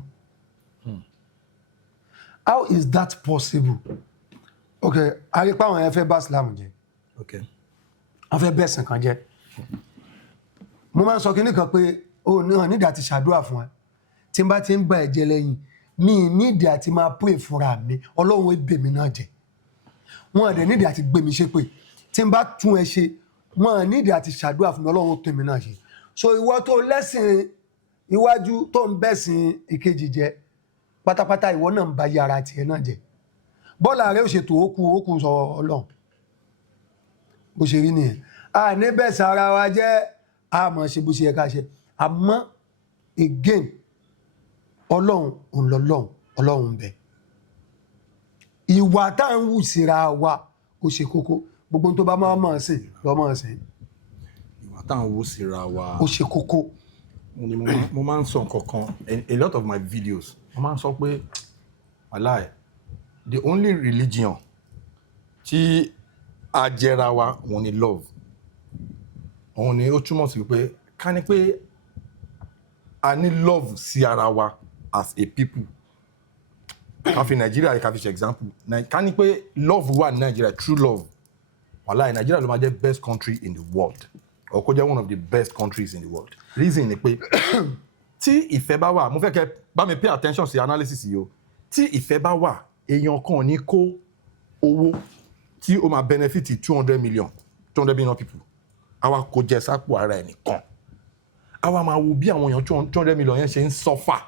How is that possible? Okay, a rí pé àwọn yẹn fẹ́ bá Islam jẹ́. Okay. Wọ́n fẹ́ bẹ̀sìn kan jẹ́. Mo máa ń sọ kíní kan pé o ní hàn nídìí àti ṣàdúrà fún ẹ tí n bá ti ń bá ẹ̀jẹ̀ lẹ́yìn mi nídìí àti máa pray fúnra mi Ọlọ́run ebè mi náà jẹ́. Wọ́n àdẹ̀ nídìí àti gbé mi ṣépè tí n bá tún ẹ ṣe wọ́n nídìí àti ṣàdúrà fún mi Ọlọ́run tó mi náà ṣe. So ìwọ tó lẹ́sìn iwájú tó ń bẹ̀sìn ìkejì jẹ́ pátápátá ìwọ náà ń ba yàrá tiẹ̀ náà jẹ́. Bọ́ọ̀lù ààrẹ ò ṣètò ókú sọ Ọlọ́run bó ṣe rí nìyẹn. A ní bẹ́ẹ̀ sára wa jẹ́ àmọ́ ṣe bó ṣe yẹ ká ṣe àmọ́ again Ọlọ́run òǹlọ́lọ́run Ọlọ́run ń bẹ. Ìwà tá à ń wù síra wa ó ṣe kókó gbogbo tó bá máa sìn lọ́mọ sìn. Ìwà tá à ń wù síra wa ó ṣe kókó. Mo máa ń sọ nǹkan kan a lot of my videos mo máa ń sọ pé wàláì the only religion tí a jẹra wa òun ni love òun ni ó túmọ̀ sí pé ká ní pé a ní love sí ara wa as a people ká fi Nàìjíríà ká fi ṣe example ká ní pé love wà ní Nàìjíríà true love wàláì Nàìjíríà ló máa jẹ́ best country in the world or kó jẹ́ one of the best countries in the world reason ni pé tí ìfẹ́ bá wà mo fẹ́ kẹ́ bá mi pay attention sí analysis yìí o tí ìfẹ́ bá wà èèyàn kan ní kó owó tí ó máa benefit 200 million people àwa kò jẹ sápò ara ẹ̀ nìkan àwa máa wo bí àwọn èèyàn 200 million yẹn ṣe ń suffer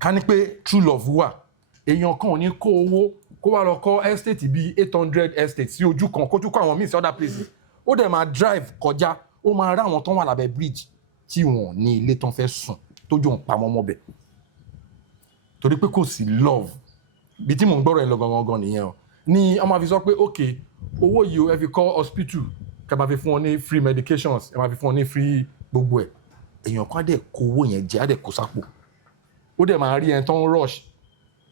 ká ní pé true love wà èèyàn kan ní kó owó kó wá lọ kọ́ estate bíi 800 estate sí ojú kan kó tún kọ́ àwọn míì sí other places ó dẹ̀ máa drive kọjá ó máa rá àwọn tó wà lábẹ́ bridge tí wọ́n ní ilé tán fẹ́ sùn tójú ń pamọ́ mọ́bẹ̀ torí pé kò sí love bí tí mò ń gbọ́rọ̀ ẹ̀ lọ gangan nìyẹn o ní ọmọ àfi sọ pé ok owó yìí o ẹ fi kọ́ hospital kẹ́ máa fi fún wọn ní free medications ẹ máa fi fún wọn ní free gbogbo ẹ̀ èèyàn kan á dẹ̀ kó owó yẹn jẹ́ á dẹ̀ kó sápò ó dẹ̀ máa rí ẹni tó ń rush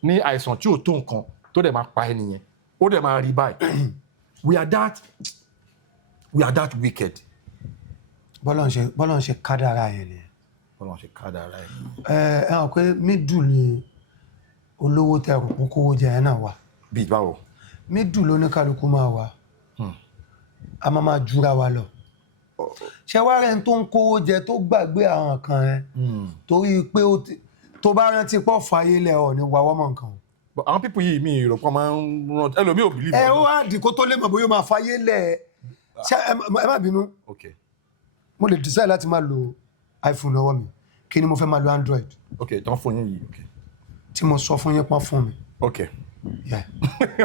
ní àìsàn tí ò tó nǹkan tó dẹ̀ máa pa ẹni yẹn ó dẹ̀ máa rí báyìí we are that wicked. Bọ́lá ń ṣe kádàrá yẹn ni Ọlọ́run ṣe kádàrá ẹ̀. ẹ hàn pé mídù ni olówó tẹ rò pé kówó jẹ ẹ náà wà Bíi báwo? mídù ló ní kálukú máa wà a máa jura wa lọ ṣé wàá rẹ̀ ń tó ń kówó jẹ tó gbàgbé àwọn kan ẹ torí pé tó bá rántí pọ̀ fàyè lẹ̀ ọ̀ ní wàwọ́ mọ̀ nǹkan. Àwọn pípù yìí mi ìrọ̀pọ̀ máa ń rántí ẹlòmíì ò bìlíìfù. ẹ ó wá dì kó tó lè mọ̀ bóyá máa fàyè lẹ̀ ṣé ẹ má bínú mo lè decide láti máa lo iPhone lọ́wọ́ mi kí ni mo fẹ́ máa lo Android. Tán fún yín yìí. Tí mo sọ fún yín pọ́n fún mi.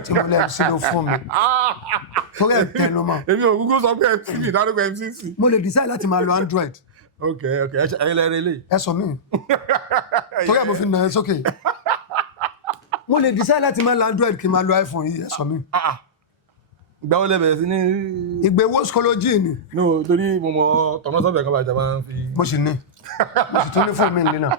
Tí mo lẹ́nu sí ló fún mi. Torí ẹ̀ tẹnu mọ́. Èmi ò Google sọ pé MCC ìdádúgbò MCC. Mo lè decide láti máa lo Android. Ẹ̀yin lẹ́rìí lè. Ẹ sọ mí. Torí ẹ̀ mo fi nà ẹ́ sókè. Mo lè decide láti máa lo Android kí n máa lo iPhone yìí, ẹ sọ mí. Ìgbà wo lẹ bẹ̀rẹ̀ sí ní. Ìgbéwó skology ni. No, torí mo mọ tọmọsọ́bẹ̀ kan bàjẹ́ máa ń fi. Mo sì ní. Mo sì tún ní fóònù mi nílé náà.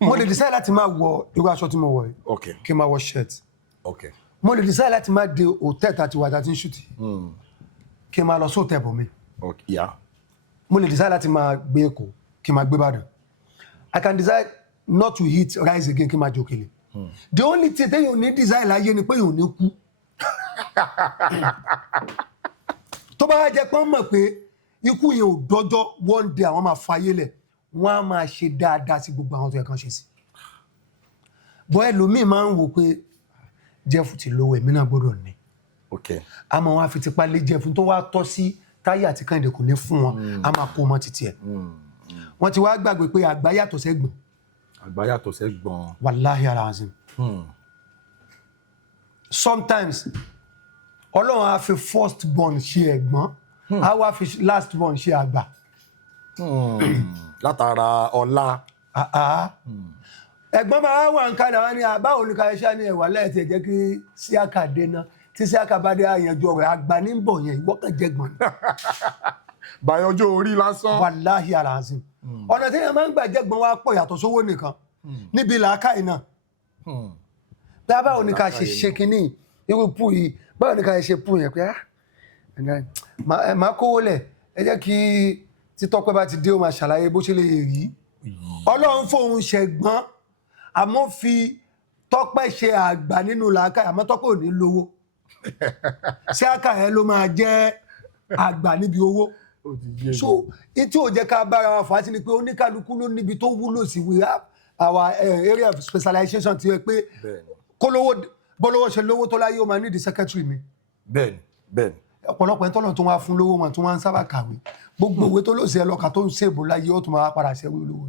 Mo lè decide láti máa wọ irú aṣọ tí mo wọ̀ yìí. Kí n máa wọ shirt. Mo lè decide láti máa de hòtẹ́ẹ̀lì àti wàjà tí ń ṣùtì. Kí n máa lọ sóòtẹ́ bọ̀ mi. Mo lè decide láti máa gbé Èkó kí n máa gbé Ìbàdàn. I can decide not to eat rice again kí n máa jẹ òkèlè. The only thing téèyàn ò ní decide láyé ni pé èèyàn ò ní kú. Tó bá jẹ́ pé wọ́n mọ̀ pé ikú yẹn ò dọ́jọ́ one day àwọn máa fayé lẹ̀ wọ́n á máa ṣe dáadáa sí gbogbo àwọn tó yẹ kán ṣe sí. Bọ́ ẹlòmíì máa ń wò pé Jeff ti lówó èmi náà gbọ́dọ̀ ní. Àmọ́ wọn á fi tipá lé Jeff tó wá tọ́ sí Táyé àti Kẹ́hìndé kò ní fún wọn á máa kó mọ́ títí ẹ̀. Wọ́n ti wá gbàgbé pé àgbà yàtọ̀ sẹ́gbọ̀n. Àgbà yàtọ̀ sẹ́gbọ̀n. Wàláhì alazim. Sometimes Ọlọ́run á fi first born ṣe ẹ̀gbọ́n á wá fi last born ṣe àgbà. Látara ọlá. Ẹ̀gbọ́n máa wà ń kádà wá ní àbáwo ní ká iṣẹ́ ní ẹ̀wà lẹ́ẹ̀tì ẹ̀jẹ̀ kí Síákà dé náà tí Síákà bá dé àyànjú ọ̀rẹ́ àgbà ní bọ̀ yẹn ìwọ́kàn jẹ́gbọ̀n. Bàyọjọ́ orí lásán. Wàláhì alazim. Ọ̀nà tí yẹn máa ń gbà jẹ́gbọ̀n wá pọ̀ yàtọ̀ sówó nìkan níbi làákàyè náà. Bí a báwo ní ká ṣe kínní irú pù yìí báwo ní ká ṣe pù yẹn pé máa kówó lẹ̀ ẹ jẹ́ kí títọ́pẹ́ bá ti dé ó máa ṣàlàyé bó ṣe lè rí. Ọlọ́run fóun ṣẹ̀gbọ́n àmọ́ fi Tọ́pẹ́ ṣe àgbà nínú làákàyè àmọ́ Tọ́pẹ́ ò ní lówó. Síákà ẹ ló máa jẹ́ àgbà níbi owó. So tí ò jẹ́ ká bára wa fà á sí ni pé oníkálukú ló níbi tó wúlò sí we have our area of specialization ti yẹ pé kó lówó bọ́lọ́wọ́ ṣe lówó tó láyé ó máa nídìí secretary mi. Bẹ́ẹ̀ni. Ọ̀pọ̀lọpọ̀ ẹ̀tọ́nà tó wá fún lówó wọn tó wá ń sábà kàwé gbogbo ìwé tó lò sí ẹlọ́ka tó ń ṣèbò láyé ó tún máa padà ṣẹ́wé olówó.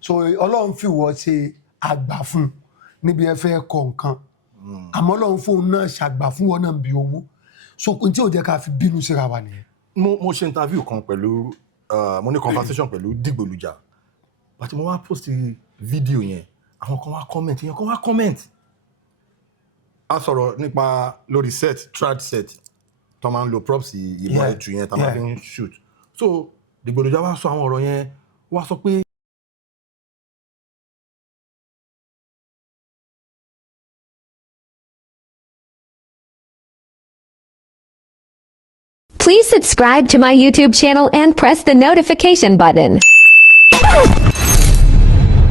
So Ọlọ́run fi wọ́ ṣe àgbà fún níbi ẹ fẹ́ kọ nǹkan àmọ́ Ọlọ́run fóun náà ṣàgbà fún wọn náà bí owó so tí ò jẹ́ ká fi bínú síra wa nìyẹn. Mo ṣe interview kan pẹ̀lú mo ní conversation pẹ̀lú Dìgbòlùjà bàtí mo wá post fídíò yẹn àwọn kan wá comment a sọ̀rọ̀ nípa lórí set trad set tó máa ń lo props ìmọ̀ ẹ̀tù yẹn tá máa fi ń shoot so Dìgbòlùjà wá sọ àwọn ọ̀rọ̀ yẹn wá sọ pé. Please subscribe to my YouTube channel and press the notification button.